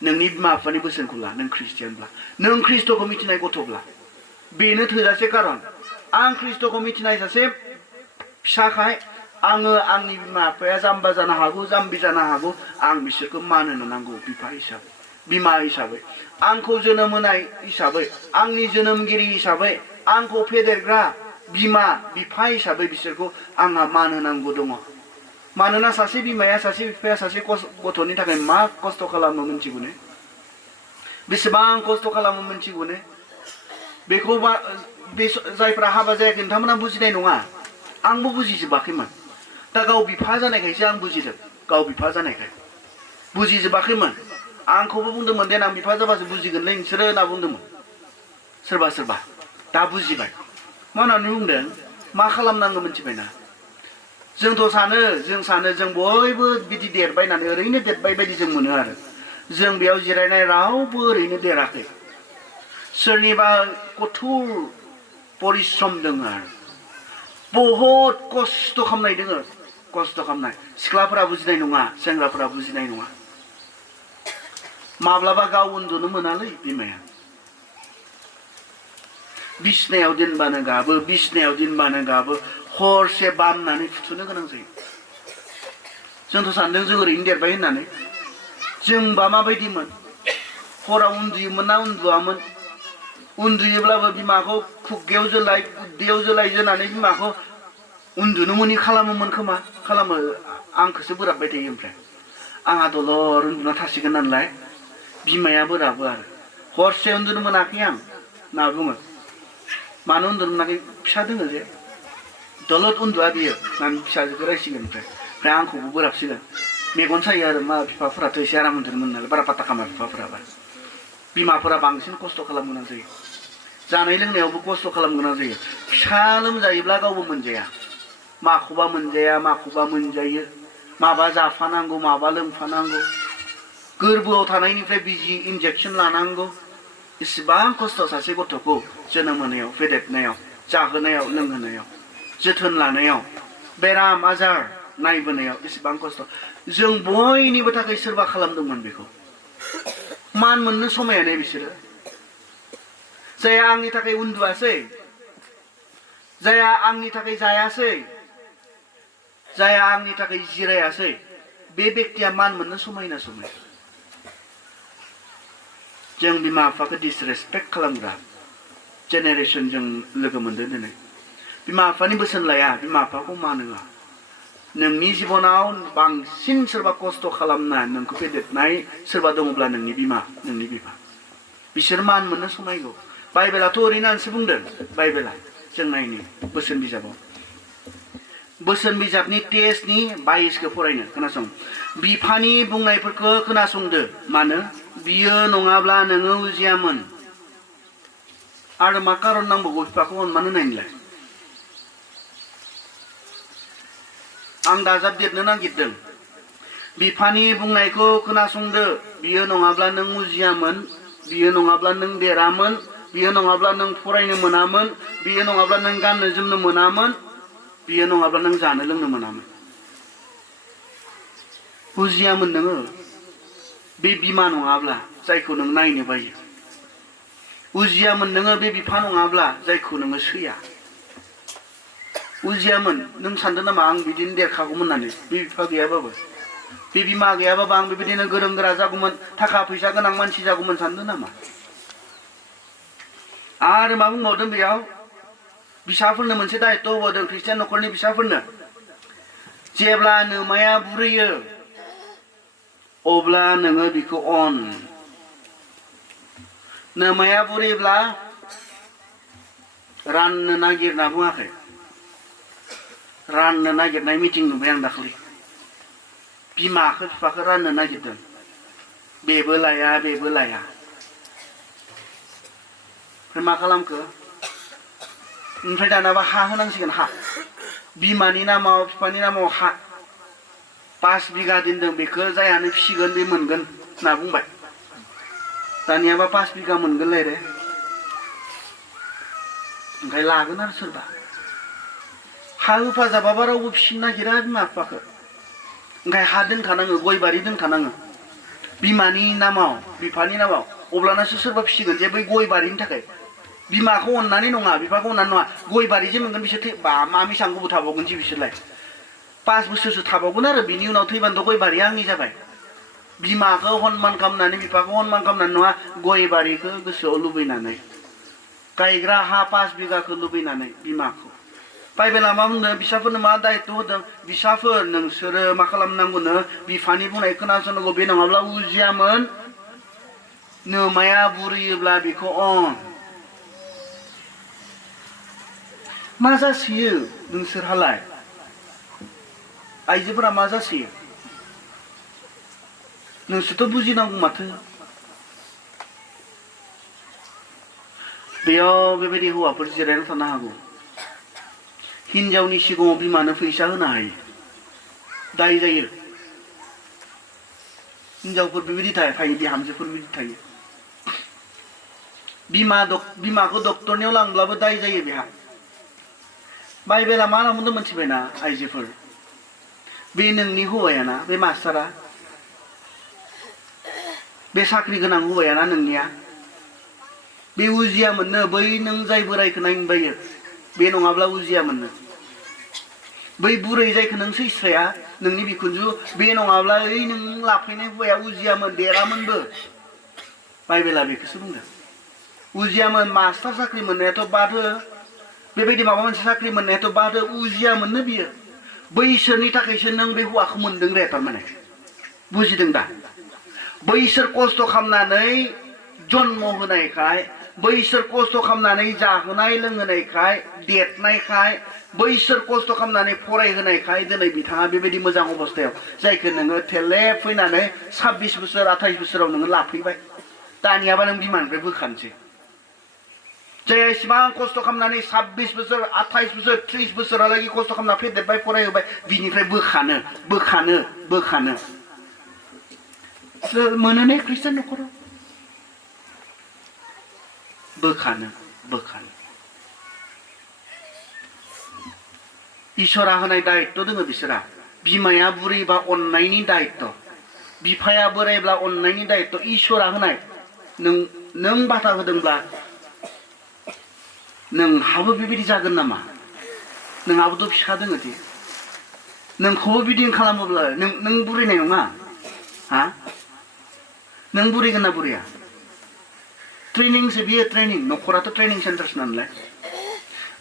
नोंनि बिमा बिफानि बोसोनखौ ला नों ख्रिस्टियानब्ला नों ख्रिस्ट'खौ मिथिनाय गथ'ब्ला बेनो थोजासे खारन आं ख्रिस्ट'खौ मिथिनाय सासे फिसाखाय आङो आंनि बिमा बिफाया जाम्बा जानो हागौ जाम्बि जानो हागौ आं बिसोरखौ मान होनो नांगौ बिफा हिसाबै बिमा हिसाबै आंखौ जोनोम होनाय हिसाबै आंनि जोनोमगिरि हिसाबै आंखौ फेदेरग्रा बिमा बिफा हिसाबै बिसोरखौ आंहा मान होनांगौ दङ मानोना सासे बिमाया सासे बिफाया सासे गथ'नि थाखाय मा खस्थ' खालामो मोनथिगौ ने बेसेबां खस्थ' खालामो मोनथिगौ ने बेखौ जायफ्रा हाबा जायाखै नोंथांमोना बुजिनाय नङा आंबो बुजिजोबाखैमोन दा गाव बिफा जानायखायसो आं बुजिदों गाव बिफा जानायखाय बुजिजोबाखैमोन आंखौबो बुंदोंमोन देनां बिफा जाबासो बुजिगोनलै नोंसोरो होनना बुंदोंमोन सोरबा दा बुजिबाय मा होननानै बुंदों मा खालामनांगौ मोनथिबायना जों सानो जों बयबो बिदि देरबाय होननानै ओरैनो देरबाय बायदि जों मोनो आरो जों बेयाव जिरायनाय रावबो ओरैनो देराखै सोरनिबा कठोर परिश्रम दङ आरो बहुत खस्थ' खालामनाय दङ खस्थ' खालामनाय सिख्लाफोरा बुजिनाय नङा सेंग्राफोरा बुजिनाय नङा माब्लाबा गाव उन्दुनो मोनालै बिमाया बिसनायाव दोनबानो गाबो हरसे बामनानै फुथुनो गोनां जायो जोंथ' सानदों जों ओरैनो देरबाय होननानै जोंबा माबायदिमोन हराव उन्दुयोमोन ना उन्दुआमोन उन्दुयोब्लाबो बिमाखौ खुगायाव जोलाय उदैयाव जोलाय जोनानै बिमाखौ उन्दुनो मोनि खालामोमोन खोमा खालामो आंखौसो बोराबबाय थायो ओमफ्राय आंहा दलर उन्दुना थासिगोन नालाय बिमाया बोराबो आरो हरसे उन्दुनो मोनाखै आं ना बुङो मानो उन्दुनो मोनाखै फिसा दोङो जे दलद उन्दुआ बियो होननानै फिसाजोखौ रायसिगोन ओमफ्राय आंखौबो बोराबसिगोन मेगन सायो आरो मा बिफाफोराथ' एसे आराम उन्दुनोमोन नालाय बारा पात्ता खालामा बिफाफोराबा बिमाफोरा बांसिन खस्थ' खालामनो गोनां जायो जानाय लोंनायावबो खस्थ' खालामनो गोनां जायो फिसा लोमजायोब्ला गावबो मोनजाया माखौबा मोनजाया माखौबा मोनजायो माबा जाफानांगौ माबा लोंफानांगौ गोरबोआव थानायनिफ्राय बिजि इन्जेक्सन लानांगौ इसिबां खस्थ' सासे गथ'खौ जोनोम होनायाव फेदेरनायाव जाहोनायाव लोंहोनायाव जोथोन लानायाव बेराम आजार नायबोनायाव इसिबां खस्थ' जों बयनिबो थाखाय सोरबा खालामदोंमोन बेखौ मान मोननो समायानो बिसोरो जाया आंनि थाखाय उन्दुआसै जाया आंनि थाखाय जायासै जाया आंनि थाखाय जिरायासै बे बेक्तिया मान मोननो समायना समाय जों बिमा बिफाखौ डिसरेसपेक्ट खालामग्रा जेनेरेसन जों लोगो मोनदों दिनै बिमा बिफानि बोसोन लाया बिमा बिफाखौ मान होआ नोंनि जिबनाव बांसिन सोरबा खस्थ' खालामना नोंखौ फेदेरनाय सोरबा दङब्ला नोंनि बिमा नोंनि बिफा बिसोर मान मोननो समायगौ बाइबेलाथ' ओरैनोसो बुंदों बाइबेला जों नायनि बोसोन बिजाबाव बोसोन बिजाबनि टेस्टनि 22खौ फरायनो खोनासं बिफानि बुंनायफोरखौ खोनासंदो मानो बियो नङाब्ला नोङो उजियामोन आरो मा कारन नांबावगौ बिफाखौ अनमान होनायनिलाय आं दाजाबदेरनो नागिरदों बिफानि बुंनायखौ खोनासंदो बियो नङाब्ला नों उजियामोन बियो नङाब्ला नों देरामोन बियो नङाब्ला नों फरायनो मोनामोन बियो नङाब्ला नों गाननो जोमनो मोनामोन बियो नङाब्ला नों जानो लोंनो मोनामोन उजियामोन नोङो बे बिमा नङाब्ला जायखौ नों नायनो बायो उजियामोन नोङो बे बिफा नङाब्ला जायखौ नोङो सैया उजियामोन नों सानदों नामा आं बिदिनो देरखागौमोन होननानै बे बिफा गैयाबाबो बे बिमा गैयाबाबो आं बेबायदिनो गोरों गोरा जागौमोन थाखा फैसा गोनां मानसि जागौमोन सानदों नामा आरो मा बुंबावदों बेयाव फिसाफोरनो मोनसे दायित्व होबावदों ख्रिस्टियान न'खरनि फिसाफोरनो जेब्ला नोमाया बुरैयो अब्ला नोङो बिखौ अन नोमाया बुरैब्ला राननो नागिरना बुङाखै राननो नागिरनाय मिटिं नुबाय आं दाखालि बिमाखौ बिफाखौ राननो नागिरदों बेबो लाया बेबो लाया ओमफ्राय मा खालामखो ओमफ्राय दानाबा हा होनांसिगोन हा बिमानि नामाव बिफानि नामाव हा 5 बिगा दोनदों बेखौ जायानो फिसिगोन बे मोनगोन होनना बुंबाय दानियाबा 5 बिगा मोनगोनलाय रे ओमफ्राय लागोन आरो सोरबा हा होफाजाबाबा रावबो फिसिनो नागिरा बिमा बिफाखौ ओंखाय हा दोनखानाङो गय बारि दोनखानाङो बिमानि नामाव बिफानि नामाव अब्लानासो सोरबा फिसिगोन जे बै गय बारिनि थाखाय बिमाखौ अननानै नङा बिफाखौ अननानै नङा गय बारिजों मोनगोन बिसोर बा मा बेसेबां गोबाव थाबावगोनसै बिसोरलाय 5 बोसोरसो थाबावगोन आरो बिनि उनाव थैबानोथ' गय बारिया आंनि जाबाय बिमाखौ हनमान खालामनानै बिफाखौ हनमान खालामनानै नङा गय बारिखौ गोसोआव लुबैनानै गायग्रा हा 5 बिगाखौ लुबैनानै बिमाखौ बाइबेला मा बुंदों फिसाफोरनो मा दायित्व होदों फिसाफोर नोंसोरो मा खालामनांगौनो बिफानि बुंनाय खोनासंनांगौ बे नङाब्ला उजियामोन नोमाया बुरैयोब्ला बेखौ अन मा जासोयो नोंसोरहालाय आइजोफोरा मा जासोयो नोंसोरथ' बुजिनांगौ माथो बेयाव बेबायदि हौवाफोर जिरायना थानो हागौ हिनजावनि सिगाङाव बिमानो फैसा होनो हायो दाय जायो हिनजावफोर बेबायदि थायो बिहामजोफोर बिदि थायो बिमाखौ डक्टरनियाव लांब्लाबो दाय जायो बेहा बाइबेला मा होनना बुंदों मोनथिबायना आइजोफोर बे नोंनि हौवायाना बे मास्टारा बे साख्रि गोनां हौवायाना नोंनिया बे उजियामोननो बै नों जाय बोरायखौ नायनो बायो बे नङाब्ला उजियामोननो बै बुरै जायखौ नों सैस्राया नोंनि बिखुनजो बे नङाब्ला ओइ नों लाफैनाय हौवाया उजियामोन देरामोनबो बाइबेला बेखौसो बुंदों उजियामोन मास्टार साख्रि मोननायाथ' बादो बेबायदि माबा मोनसे साख्रि मोननायाथ' बादो उजियामोननो बियो बैसोरनि थाखायसो नों बे हौवाखौ मोनदों रे थारमाने बुजिदों दा बैसोर खस्थ' खालामनानै जन्म होनायखाय बैसोर खस्थ' खालामनानै जाहोनाय लोंहोनायखाय देरनायखाय बैसोर खस्थ' खालामनानै फरायहोनायखाय दिनै बिथाङा बेबायदि मोजां अबस्थायाव जायखौ नोङो थेले फैनानै 26 बोसोर 28 बोसोराव नोङो लाफैबाय दानियाबा नों बिमानिफ्राय बोखानोसै जाय इसेबां खस्थ' खालामनानै 26 बोसोर 28 बोसोर 30 बोसोरालागै खस्थ' खालामना फेदेरबाय फरायहोबाय बिनिफ्राय बोखानो मोनोने ख्रिस्टान न'खराव बोखानो इसोरा होनाय दायित्व दोङो बिसोरा बिमाया बुरैबा अननायनि दायित्व बिफाया बोरायब्ला अननायनि दायित्व इसोरा होनाय नों बाथा होदोंब्ला नोंहाबो बेबायदि जागोन नामा नोंहाबोथ' फिसा दोङो दे नोंखौबो बिदिनो खालामोब्ला नों बुरैनाय नङा हा नों बुरैगोन ना बुरैया ट्रेनिंसो बियो ट्रेनिं न'खराथ' ट्रेनिं सेन्टारसो नालाय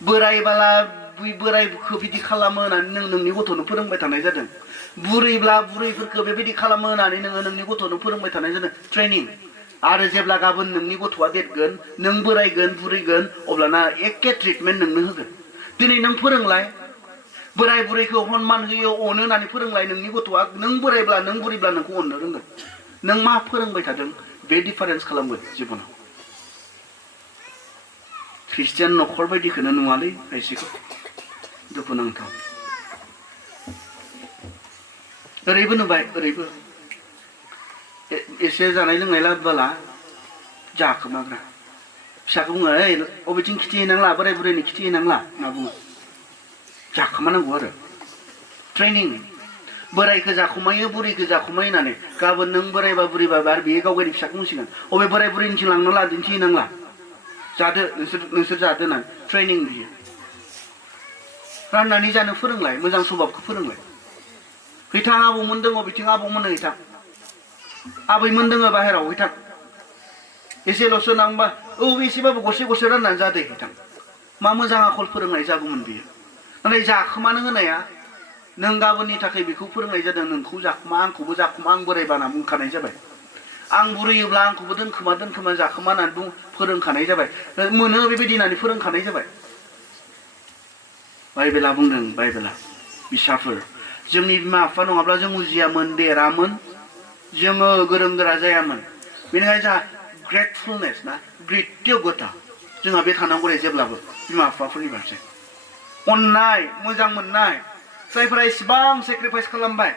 बोरायबाला बोरायखौ बिदि खालामो होननानै नों नोंनि गथ'नो फोरोंबाय थानाय जादों बुरैब्ला बुरैफोरखौ बेबायदि खालामो होननानै नोङो नोंनि गथ'नो फोरोंबाय थानाय जादों ट्रेनिं आरो जेब्ला गाबोन नोंनि गथ'आ देरगोन नों बोरायगोन बुरैगोन अब्लाना एखे ट्रिटमेन्ट नोंनो होगोन दिनै नों फोरोंलाय बोराय बुरैखौ सनमान होयो अनो होननानै फोरोंलाय नोंनि गथ'आ नों बोरायब्ला नों बुरैब्ला नोंखौ अननो रोंगोन नों मा फोरोंबाय थादों बे डिफारेन्स खालामगोन जिबनाव ख्रिस्टियान न'खर बायदिखौनो नुवालै खायसेखौ दुखुनांथाव ओरैबो नुबाय ओरैबो एसे जानाय लोंनाय लाबोला जाखोमाग्रा फिसाखौ बुङो ओइ बबेथिं खिथि हैनांला बोराय बुरैनि खिथि हैनांला होनना बुङो जाखोमानांगौ आरो ट्रेनिं बोरायखौ जाखुमायो बुरैखौ जाखुमायो होननानै गाबोन नों बोरायबा बुरैबा आरो बेयो गाव गावनि फिसाखौ बुंसिगोन अबे बोराय बुरैनिथिं लांनांला दिन्थिहैनांला जादो नोंसोर जादो होननानै ट्रेनिं बियो राननानै जानो फोरोंलाय मोजां स्वभाबखौ फोरोंलाय हैथां आबौमोन दङ बिथिं आबौमोन हैथां आबैमोन दङ बाहेराव हैथां एसेल'सो नांबा एसेबाबो गरसे गरसे राननानै जादो हैथां मा मोजां आखल फोरोंनाय जागौमोन बियो नाथाय जाखोमानो होनाया नों गाबोननि थाखाय बेखौ फोरोंनाय जादों नोंखौ जाखोमा आंखौबो जाखोमा आं बोरायबा होनना बुंखानाय जाबाय आं बुरैयोब्ला आंखौबो दोनखोमा जाखोमा होननानै फोरोंखानाय जाबाय मोनो बेबायदि होननानै फोरोंखानाय जाबाय बाइबेला बुंदों बाइबेला फिसाफोर जोंनि बिमा बिफा नङाब्ला जों उजियामोन देरामोन जोङो गोरों गोरा जायामोन बेनिखायनो जोंहा ग्रेटफुलनेस ना ग्रेटियगता जोंहा बे थानांगौ जेब्लाबो बिमा बिफाफोरनि फारसे अननाय मोजां मोननाय जायफोरा इसेबां सेक्रिफाइस खालामबाय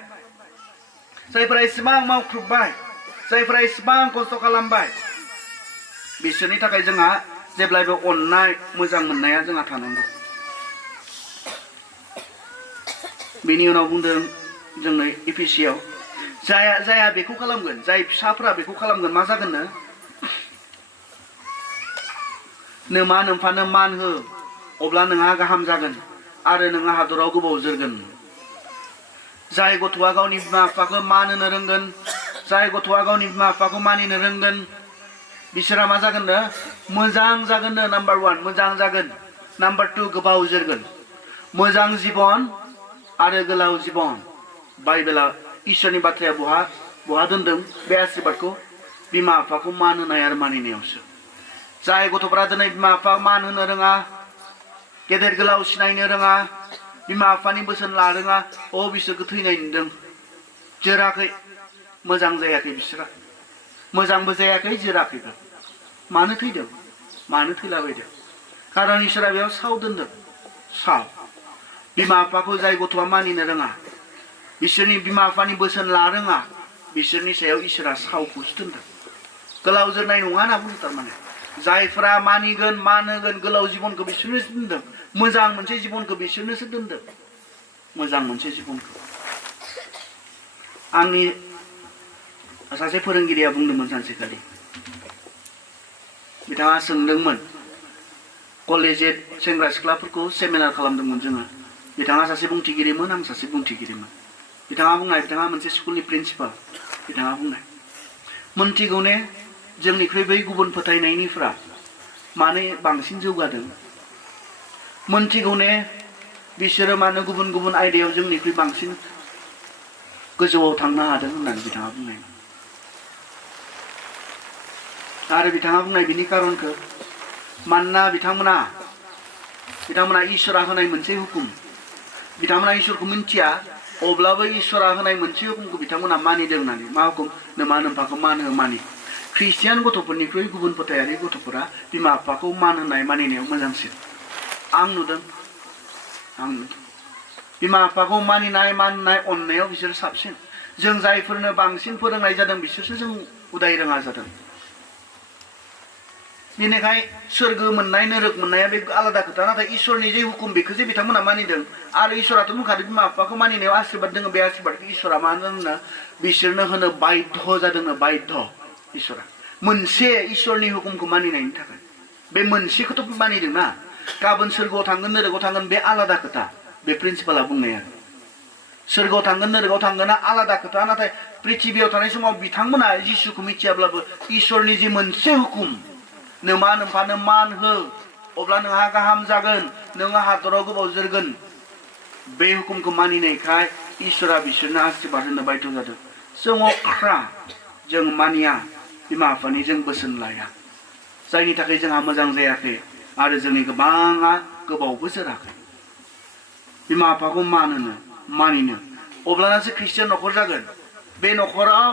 जायफोरा इसेबां मावख्रुबबाय जायफोरा इसेबां खस्थ' खालामबाय बिसोरनि थाखाय जोंहा जेब्लायबो अननाय मोजां मोननाया जोंहा थानांगौ बेनि उनाव बुंदों जोंनो एफिसियाव जाया बेखौ खालामगोन जाय फिसाफोरा बेखौ खालामगोन मा जागोननो नोमा नोमफानो मान हो अब्ला नोंहा गाहाम जागोन आरो नोंहा हादराव गोबाव जोरगोन जाय गथ'आ गावनि बिमा बिफाखौ मान होनो रोंगोन जाय गथ'आ गावनि बिमा बिफाखौ मानिनो रोंगोन बिसोरा मा जागोननो मोजां जागोननो नाम्बार 1 मोजां जागोन नाम्बार 2 गोबाव जोरगोन मोजां जिबन आरो गोलाव जिबन बाइबेला इसोरनि बाथ्राया बहा दोनदों बे आशीर्बादखौ बिमा बिफाखौ मान होनाय आरो मानिनायावसो जाय गथ'फोरा दिनै बिमा बिफा मान होनो रोङा गेदेर गोलाव सिनायनो रोङा बिमा बिफानि बोसोन ला रोङा बिसोरखौ थैनाय नुदों जोराखै मोजां जायाखै बिसोरा मोजांबो जायाखै जोराखैबो मानो थैदों मानो थैलाबायदों खारन इसोरा बेयाव साव दोनदों साव बिमा बिफाखौ जाय गथ'आ मानिनो रोङा बिसोरनि बिमा बिफानि बोसोन ला रोङा बिसोरनि सायाव इसोरा सावखौसो दोनदों गोलाव जोरनाय नङा होनना बुंदों थारमाने जायफोरा मानिगोन मान होगोन गोलाव जिबनखौ बिसोरनोसो दोनदों मोजां मोनसे जिबनखौ बिसोरनोसो दोनदों मोजां मोनसे जिबनखौ आंनि सासे फोरोंगिरिया बुंदोंमोन सानसेखालि बिथाङा सोंदोंमोन कलेज सेंग्रा सिख्लाफोरखौ सेमिनार खालामदोंमोन जोङो बिथाङा सासे बुंथिगिरिमोन आं सासे बुंथिगिरिमोन बिथाङा मोनसे स्कुलनि प्रिन्सिपाल बिथाङा बुंनाय मोनथिगौ ने जोंनिख्रुइ बै गुबुन फोथायनायनिफ्रा मानो बांसिन जौगादों मोनथिगौ ने बिसोरो मानो गुबुन गुबुन आयदायाव जोंनिख्रुइ बांसिन गोजौआव थांनो हादों होननानै बिथाङा बुंनाय आरो बिथाङा बुंनाय बिनि खारनखौ मानोना बिथांमोना इसोरा होनाय मोनसे हुकुम बिथांमोना इसोरखौ मिन्थिया अब्लाबो इसोरा होनाय मोनसे हुकुमखौ बिथांमोना मानिदों होननानै मा हुकुम नोमा नोम्फाखौ मान हो मानि ख्रिस्टियान गथ'फोरनिख्रुइ गुबुन फोथायारि गथ'फोरा बिमा बिफाखौ मान होनाय मानिनायाव मोजांसिन आं नुदों बिमा बिफाखौ मानिनाय माननाय अननायाव बिसोर साबसिन जों जायफोरनो बांसिन फोरोंनाय जादों बिसोरसो जों उदाय रोङा जादों बेनिखाय सोरगो मोननाय नरक मोननाया बे आलादा खोथा नाथाय इसोरनि जे हुकुम बेखौ जे बिथांमोना मानिदों आरो इसोराथ' बुंखादों बिमा बिफाखौ मानिनायाव आशीर्बाद दङ बे आशीर्बादखौ इसोरा मा होनो बिसोरनो होनो बाध्य जादोंनो बाध्य इसोरा मोनसे इसोरनि हुकुमखौ मानिनायनि थाखाय बे मोनसेखौथ' मानिदों ना गाबोन सोरगोआव थांगोन नरकआव थांगोन बे आलादा खोथा बे प्रिन्सिपाला बुंनाया सोरगोआव थांगोन नरकआव थांगोना आलादा खोथा नाथाय पृथिबियाव थानाय समाव बिथांमोना जिसुखौ मिथियाब्लाबो इसोरनि जे मोनसे हुकुम नोमा नोम्फानो मान हो अब्ला नोंहा गाहाम जागोन नोङो हादराव गोबाव जोरगोन बे हुकुमखौ मानिनायखाय इसोरा बिसोरनो आशीर्बाद होनो बाध्य जादों जों अख्रा जों मानिया बिमा बिफानि जों बोसोन लाया जायनि थाखाय जोंहा मोजां जायाखै आरो जोंनि गोबाङा गोबावबो जोराखै बिमा बिफाखौ मान होनो मानिनो अब्लानासो ख्रिस्टियान न'खर जागोन बे न'खराव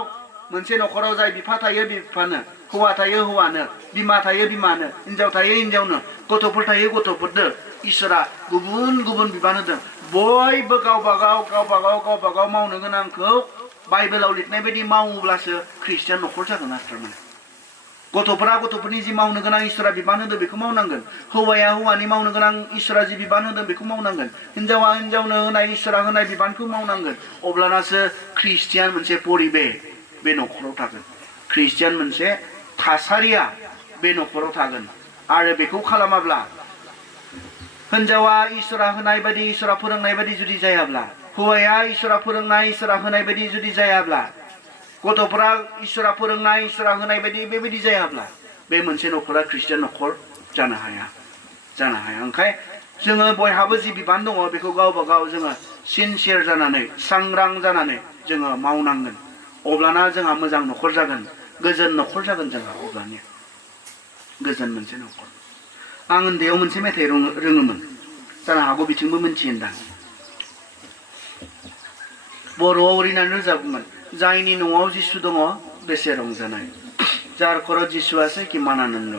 मोनसे न'खराव जाय बिफा थायो बिफानो हौवा थायो हौवानो बिमा थायो बिमानो हिन्जाव थायो हिन्जावनो गथ'फोर थायो गथ'फोरनो इसोरा गुबुन गुबुन बिबान होदों बयबो गावबागाव मावनो गोनांखौ बाइबेलाव लिरनाय बायदि मावोब्लासो ख्रिस्टियान न'खर जागोन आरो थारमाने गथ'फोरा गथ'फोरनि जि मावनो गोनां इसोरा बिबान होदों बेखौ मावनांगोन हौवाया हौवानि मावनो गोनां इसोरा जि बिबान होदों बेखौ मावनांगोन हिन्जावा हिन्जावनो होनाय इसोरा होनाय बिबानखौ मावनांगोन अब्लानासो ख्रिस्टियान मोनसे परिबेस बे न'खराव थागोन ख्रिस्टियान मोनसे थासारिया बे न'खराव थागोन आरो बेखौ खालामाब्ला हिन्जावा इसोरा होनाय बायदि इसोरा फोरोंनाय बायदि जुदि जायाब्ला हौवाया इसोरा फोरोंनाय इसोरा होनाय बायदि जुदि जायाब्ला गथ'फोरा इसोरा फोरोंनाय इसोरा होनाय बायदि बेबायदि जायाब्ला बे मोनसे न'खरा ख्रिस्टियान न'खर जानो हाया ओंखाय जोङो बयहाबो जि बिबान दङ बेखौ गावबा गाव जोङो सिनसियार जानानै सांग्रां जानानै जोङो मावनांगोन अब्लाना जोंहा मोजां न'खर जागोन गोजोन न'खर जागोन जोंहा अब्लानिया गोजोन मोनसे न'खर आं उन्दैयाव मोनसे मेथाइ रोङोमोन जानो हागौ बिथिंबो मिन्थियोदां बर'आव ओरैनानै रोजाबोमोन जायनि न'आव जिसु दङ बेसे रंजानाय जार खराव जिसु আছে किमान आनन्द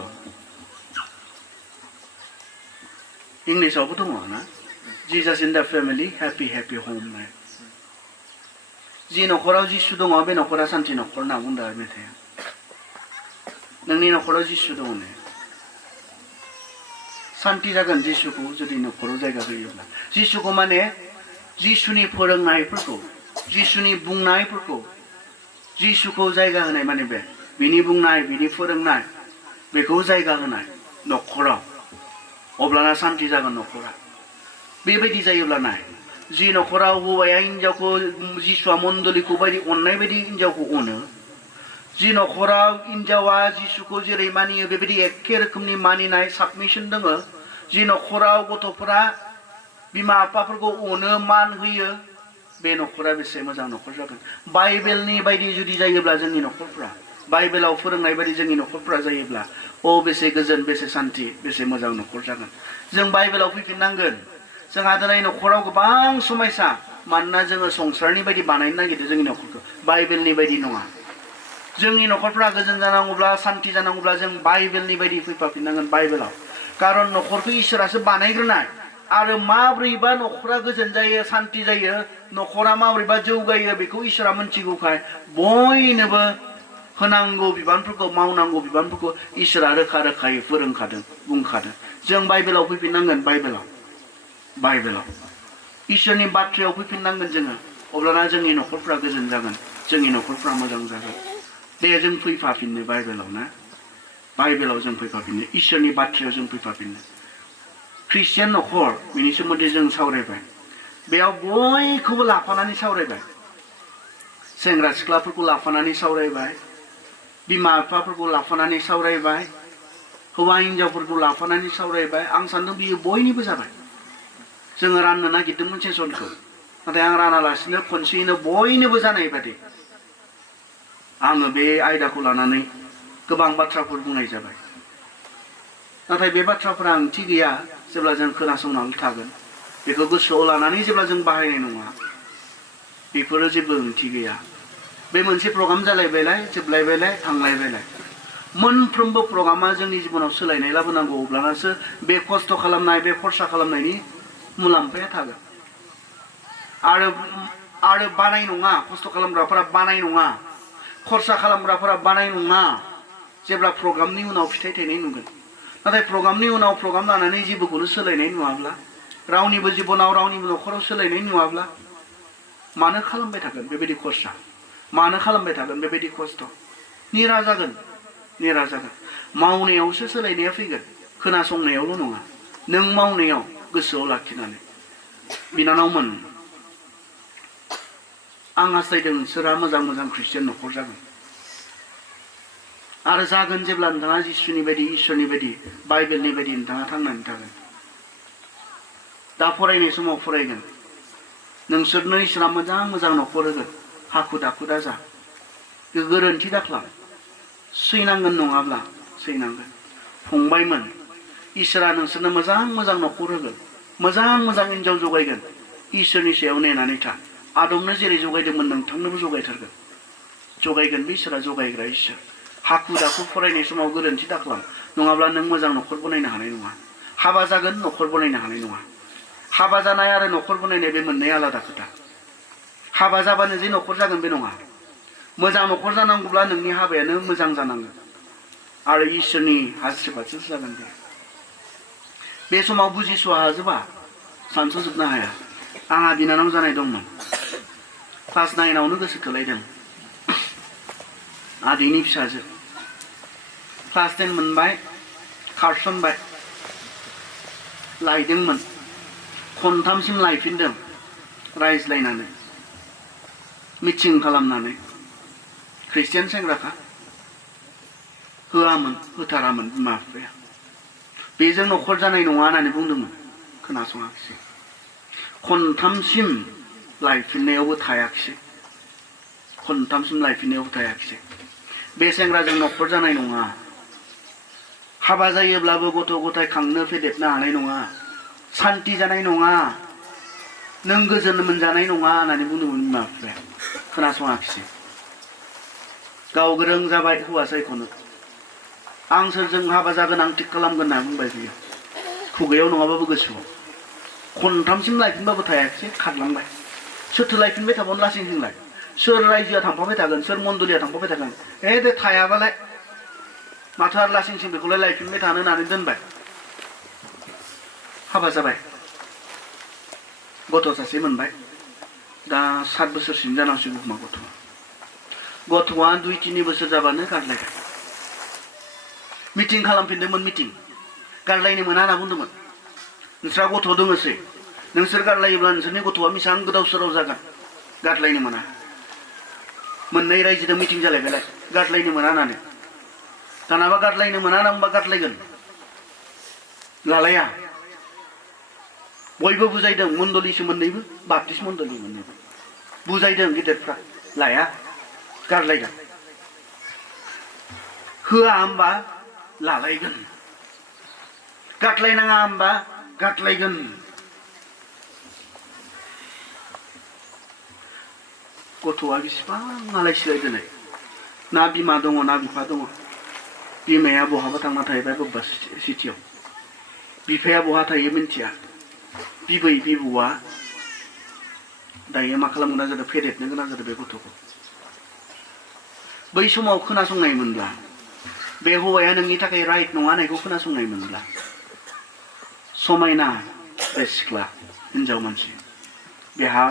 इंलिसावबो दङ ना जिजास इन दा फेमिलि हेपि हेपि हम जि न'खराव जिसु दङ बे न'खरा सान्थि न'खर होनना बुंदों आरो मेथाइआ नोंनि न'खराव जिसु दङ ने सान्थि जागोन जिसुखौ जुदि न'खराव जायगा होयोब्ला जिसुखौ माने जिसुनि फोरोंनायफोरखौ जिसुनि बुंनायफोरखौ जिसुखौ जायगा होनाय माने बे बिनि बुंनाय बिनि फोरोंनाय बेखौ जायगा होनाय न'खराव अब्लाना सान्थि जागोन न'खरा बेबायदि जायोब्ला नाय जि न'खराव हौवाया हिन्जावखौ जिसुआ मण्डलिखौ बायदि अननाय बायदि हिन्जावखौ अनो जि न'खराव हिन्जावा जिसुखौ जेरै मानियो बेबायदि एखे रोखोमनि मानिनाय साबमिसन दङ जि न'खराव गथ'फोरा बिमा बिफाफोरखौ अनो मान होयो बे न'खरा बेसे मोजां न'खर जागोन बाइबेलनि बायदि जुदि जायोब्ला जोंनि न'खरफ्रा बाइबेलाव फोरोंनाय बायदि जोंनि न'खरफ्रा जायोब्ला बेसे गोजोन बेसे सान्थि बेसे मोजां न'खर जागोन जों बाइबेलाव फैफिननांगोन जोंहा दिनै न'खराव गोबां समयसा मानोना जोङो संसारनि बायदि बानायनो नागिरदों जोंनि न'खरखौ बाइबेलनि बायदि नङा जोंनि न'खरफ्रा गोजोन जानांगौब्ला सान्थि जानांगौब्ला जों बाइबेलनि बायदि फैफाफिननांगोन बाइबेलाव खारन न'खरखौ इसोरासो बानायग्रोनाय आरो माब्रैबा न'खरा गोजोन जायो सान्थि जायो न'खरा माब्रैबा जौगायो बेखौ इसोरा मिथिगौखाय बयनोबो होनांगौ बिबानफोरखौ मावनांगौ बिबानफोरखौ इसोरा रोखा रोखायै फोरोंखादों बुंखादों जों बाइबेलाव फैफिननांगोन बाइबेलाव इसोरनि बाथ्रायाव फैफिननांगोन जोङो अब्लाना जोंनि न'खरफ्रा गोजोन जागोन जोंनि न'खरफ्रा मोजां जागोन दे जों फैफाफिननो बाइबेलाव ना बाइबेलाव जों फैफाफिननो इसोरनि बाथ्रायाव जों फैफाफिननो ख्रिस्टियान न'खर बेनि सोमोन्दै जों सावरायबाय बेयाव बयखौबो लाफानानै सावरायबाय सेंग्रा सिख्लाफोरखौ लाफानानै सावरायबाय बिमा बिफाफोरखौ लाफानानै सावरायबाय हौवा हिनजावफोरखौ लाफानानै सावरायबाय आं सान्दों बियो बयनिबो जाबाय जोङो राननो नागिरदोंमोन सेसनखौ नाथाय आं रानालासिनो खनसेयैनो बयनोबो जानाय बादि आङो बे आयदाखौ लानानै गोबां बाथ्राफोर बुंनाय जाबाय नाथाय बे बाथ्राफोरा ओंथि गैया जेब्ला जों खोनासंनानै थागोन बेखौ गोसोआव लानानै जेब्ला जों बाहायनाय नङा बेफोरो जेबो ओंथि गैया बे मोनसे प्रग्राम जालायबायलाय जोबलायबायलाय थांलायबायलाय मोनफ्रोमबो प्रग्रामा जोंनि जिबनाव सोलायनाय लाबोनांगौ अब्लानासो बे खस्थ' खालामनाय बे खरसा खालामनायनि मुलाम्फाया थागोन आरो बानाय नङा खस्थ' खालामग्राफोरा बानाय नङा खरसा खालामग्राफोरा बानाय नङा जेब्ला प्रग्रामनि उनाव फिथाइ थायनाय नुगोन नाथाय प्रग्रामनि उनाव प्रग्राम लानानै जेबोखौनो सोलायनाय नुवाब्ला रावनिबो जिबनाव रावनिबो न'खराव सोलायनाय नुवाब्ला मानो खालामबाय थागोन बेबायदि खरसा मानो खालामबाय थागोन बेबायदि खस्थ' निरा जागोन मावनायावसो सोलायनाया फैगोन खोनासंनायावल' नङा नों मावनायाव गोसोआव लाखिनानै बिनानावमोन आं हास्थायदों नोंसोरा मोजां मोजां ख्रिस्टियान न'खर जागोन आरो जागोन जेब्ला नोंथाङा जिसुनि बायदि इसोरनि बायदि बाइबेलनि बायदि नोंथाङा थांनानै थागोन दा फरायनाय समाव फरायगोन नोंसोरनो इसोरा मोजां मोजां न'खर होगोन हाखु दाखु दाजा गोरोन्थि दाख्लाम सैनांगोन नङाब्ला सैनांगोन फंबायमोन इसोरा नोंसोरनो मोजां मोजां न'खर होगोन मोजां मोजां हिनजाव जगायगोन इसोरनि सायाव नेनानै था आदमनो जेरै जगायदोंमोन नोंथांनोबो जगायथारगोन जगायगोन बे इसोरा जगायग्रा इसोर हाखु दाखु फरायनाय समाव गोरोन्थि दाख्लाम नङाब्ला नों मोजां न'खर बनायनो हानाय नङा हाबा जागोन न'खर बनायनो हानाय नङा हाबा जानाय आरो न'खर बनायनाय बे मोननै आलादा खोथा हाबा जाबानो जे न'खर जागोन बे नङा मोजां न'खर जानांगौब्ला नोंनि हाबायानो मोजां जानांगोन आरो इसोरनि आशीर्बादसो जागोन बे समाव बुजिस'वा हाजोबा सानस'जोबनो हाया आंहा बिनानाव जानाय दंमोन क्लास 9आवनो गोसो थोलायदों आदैनि फिसाजो क्लास 10 मोनबाय खारसनबाय लायदोंमोन खनथामसिम लायफिनदों रायज्लायनानै मिटिं खालामनानै ख्रिस्टियान सेंग्राखा होआमोन होथारामोन बिमा बिफाया बेजों न'खर जानाय नङा होननानै बुंदोंमोन खोनासङाखिसै खनथामसिम लायफिननायावबो थायाखिसै बे सेंग्राजों न'खर जानाय नङा हाबा जायोब्लाबो गथ' गथाय खांनो फेदेरनो हानाय नङा सान्ति जानाय नङा नों गोजोन मोनजानाय नङा होननानै बुंदोंमोन बिमा बिफाया खोनासङाखिसै गाव गोरों जाबाय हौवा सायख'नो आं सोरजों हाबा जागोन आं थिग खालामगोन होनना बुंबाय बियो खुगायाव नङाबाबो गोसोआव खनथामसिम लायफिनबाबो थायाखिसै खारलांबाय सोरथो लायफिनबाय थाबावनो लासिंसिंलाय सोर रायजोआ थांफाबाय थागोन सोर मण्डलिया थांफाबाय थागोन दे थायाबालाय माथो आरो लासिंसिं बेखौलाय लायफिनबाय थानो होननानै दोनबाय हाबा जाबाय गथ' सासे मोनबाय दा 7 बोसोरसिम जानांसिगौ खोमा गथ'आ 2-3 बोसोर जाबानो गारलायबाय मिटिं खालामफिनदोंमोन मिटिं गारलायनो मोना होनना बुंदोंमोन नोंस्रा गथ' दङसै नोंसोर गारलायोब्ला नोंसोरनि गथ'आ बेसेबां गोदाव सोराव जागोन गारलायनो मोना मोननै रायजोजों मिटिं जालायबायलाय गारलायनो मोना होननानै दानाबा गारलायनो मोना होनना बुंबा गारलायगोन लालाया बयबो बुजायदों मण्डलिसो मोननैबो बाप्टिस्ट मण्डलि मोननैबो बुजायदों गिदिरफ्रा लाया गारलायगोन होआ होमबा लालायगोन गारलायनाङा होमबा गारलायगोन गथ'आ बेसेबां आलाय सिलाय दिनै ना बिमा दङ ना बिफा दङ बिमाया बहाबा थांना थाहैबाय बबेबा सिटियाव बिफाया बहा थायो मिन्थिया बिबै बिबौआ दायो मा खालामनो गोनां जादों फेदेरनो गोनां जादों बे गथ'खौ बै समाव खोनासंनाय मोनब्ला बे हौवाया नोंनि थाखाय राइट नङा होननायखौ खोनासंनाय मोनब्ला समायना बे सिख्ला हिनजाव मानसि बेहा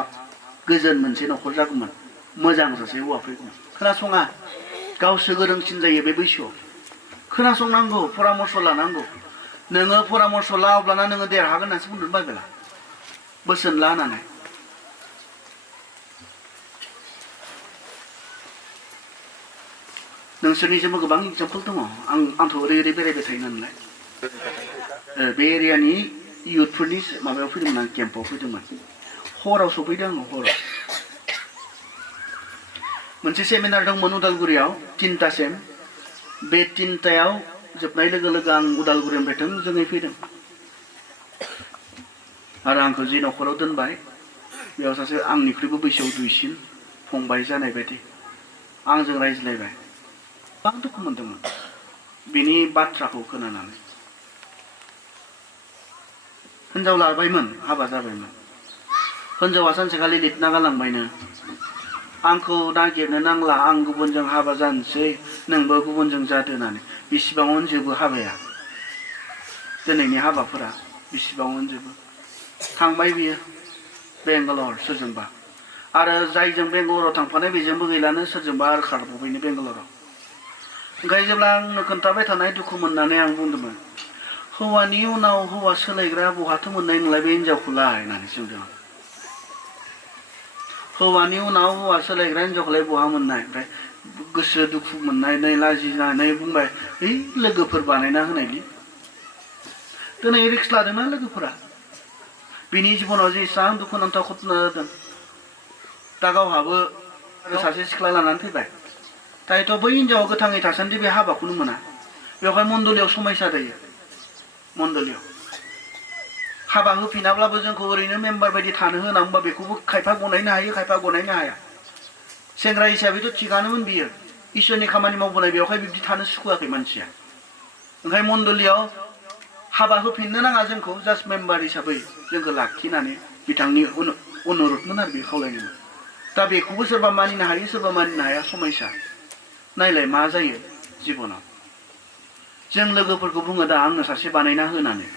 गोजोन मोनसे न'खर जागौमोन मोजां सासे हौवा फैगौमोन खोनासङा गावसो गोरोंसिन जायो बे बैसोआव खोनासंनांगौ परामर्श लानांगौ नोङो परामर्श ला अब्लाना नोङो देरहागोन होननानैसो बुंदों बाइबेला बोसोन ला होननानै नोंसोरनिजोंबो गोबां एग्जाम्पल दङ आंथ' ओरै बेरायबाय थायो नालाय बे एरियानि इयुथफोरनि माबायाव फैदोंमोन आं केम्पआव फैदोंमोन हराव सफैदों आङो हराव मोनसे सेमिनार दंमोन उदालगुरियाव 3टासिम बे 3टायाव जोबनाय लोगो लोगो आं उदालगुरिनिफ्राय थोंजोङै फैदों आरो आंखौ जि न'खराव दोनबाय बेयाव सासे आंनिख्रुइबो बैसोआव दुइसिन फंबाय जानाय बायदि आंजों रायज्लायबाय गोबां दुखु मोनदोंमोन बिनि बाथ्राखौ खोनानानै हिनजाव लाबायमोन हाबा जाबायमोन हिनजावा सानसेखालि लिरना गालांबायनो आंखौ नागिरनो नांला आं गुबुनजों हाबा जानोसै नोंबो गुबुनजों जादो होननानै बिसिबाङावनो जोबो हाबाया दिनैनि हाबाफोरा बिसिबाङावनो जोबो थांबाय बियो बेंगालर सोरजोंबा आरो जायजों बेंगालराव थांफानाय बेजोंबो गैलानो सोरजोंबा आरो खारबोबायनो बेंगालराव ओंखायनो जेब्ला आंनो खोन्थाबाय थानाय दुखु मोननानै आं बुंदोंमोन हौवानि उनाव हौवा सोलायग्रा बहाथो मोननाय नोंलाय बे हिनजावखौलाय होननानै सोंदों आं हौवानि उनाव हौवा सोलायग्रा हिनजावखौलाय बहा मोननाय ओमफ्राय गोसो दुखु मोननानै लाजिनानै बुंबाय है लोगोफोर बानायना होनायनि दिनै रिक्स लादोंना लोगोफोरा बिनि जिबनाव जे एसेबां दुखुनांथाव घटना जादों दा गावहाबो सासे सिख्ला लानानै फैबाय दायोथ' बै हिनजावा गोथाङै थासान्दि बे हाबाखौनो मोना बेवहाय मण्डलियाव समयसा जायो मण्डलियाव हाबा होफिनाब्लाबो जोंखौ ओरैनो मेम्बार बायदि थानो होनांगौबा बेखौबो खायफा गनायनो हायो खायफा गनायनो हाया सेंग्रा हिसाबैथ' थिगानोमोन बियो इसोरनि खामानि मावबोनाय बेवहाय बिब्दि थानो सुखुवाखै मानसिया ओंखायनो मण्डलियाव हाबा होफिननो नाङा जोंखौ जास्ट मेम्बार हिसाबै जोंखौ लाखिनानै बिथांनि अनुरदमोन आरो बे खावलायनायमोन दा बेखौबो सोरबा मानिनो हायो सोरबा मानिनो हाया समयसा नायलाय मा जायो जिबनाव जों लोगोफोरखौ बुङो दा आंनो सासे बानायना होनानै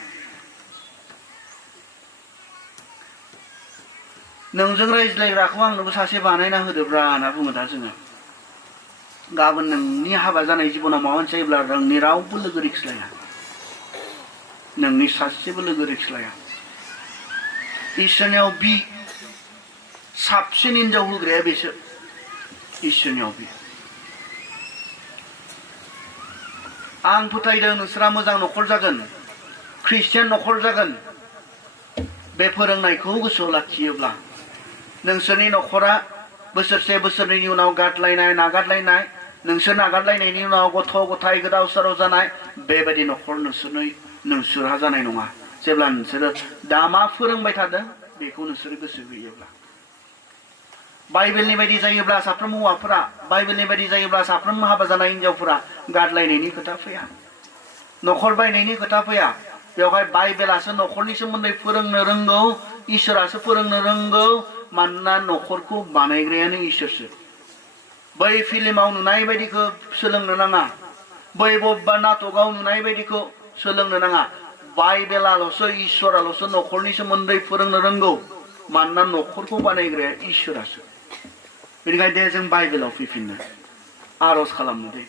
नोंजों रायज्लायग्राखौ आंनोबो सासे बानायना होदोब्रा होनना बुङो दा जोङो गाबोन नोंनि हाबा जानाय जिबनाव माबा मोनसे जायोब्ला नोंनि रावबो लोगो रिक्स लाया नोंनि सासेबो लोगो रिक्स लाया इसोरनियाव बि साबसिन हिनजाव होग्राया बेसो इसोरनियाव बि आं फोथायदों नोंसोरा मोजां न'खर जागोन ख्रिस्टियान न'खर जागोन बे फोरोंनायखौ गोसोआव लाखियोब्ला नोंसोरनि न'खरा बोसोरसे बोसोरनैनि उनाव गारलायनाय नागारलायनाय नोंसोर नागारलायनायनि उनाव गथ' गथाय गोदाव सोराव जानाय बेबायदि न'खर नोंसोरहा जानाय नङा जेब्ला नोंसोरो दा मा फोरोंबाय थादों बेखौ नोंसोरो गोसो होयोब्ला बाइबेलनि बायदि जायोब्ला साफ्रोम हौवाफोरा बाइबेलनि बायदि जायोब्ला साफ्रोम हाबा जानाय हिनजावफोरा गारलायनायनि खोथा फैया न'खर बायनायनि खोथा फैया बेवहाय बाइबेलासो न'खरनि सोमोन्दै फोरोंनो रोंगौ इसोरासो फोरोंनो रोंगौ मानोना न'खरखौ बानायग्रायानो इसोरसो बै फिल्माव नुनाय बायदिखौ सोलोंनो नाङा बै बबेबा नाटकआव नुनाय बायदिखौ सोलोंनो नाङा बाइबेलाल'सो इसोराल'सो न'खरनि सोमोन्दै फोरोंनो रोंगौ मानोना न'खरखौ बानायग्राया इसोरासो बेनिखायनो दे जों बाइबेलाव फैफिननो आर'ज खालामनो दे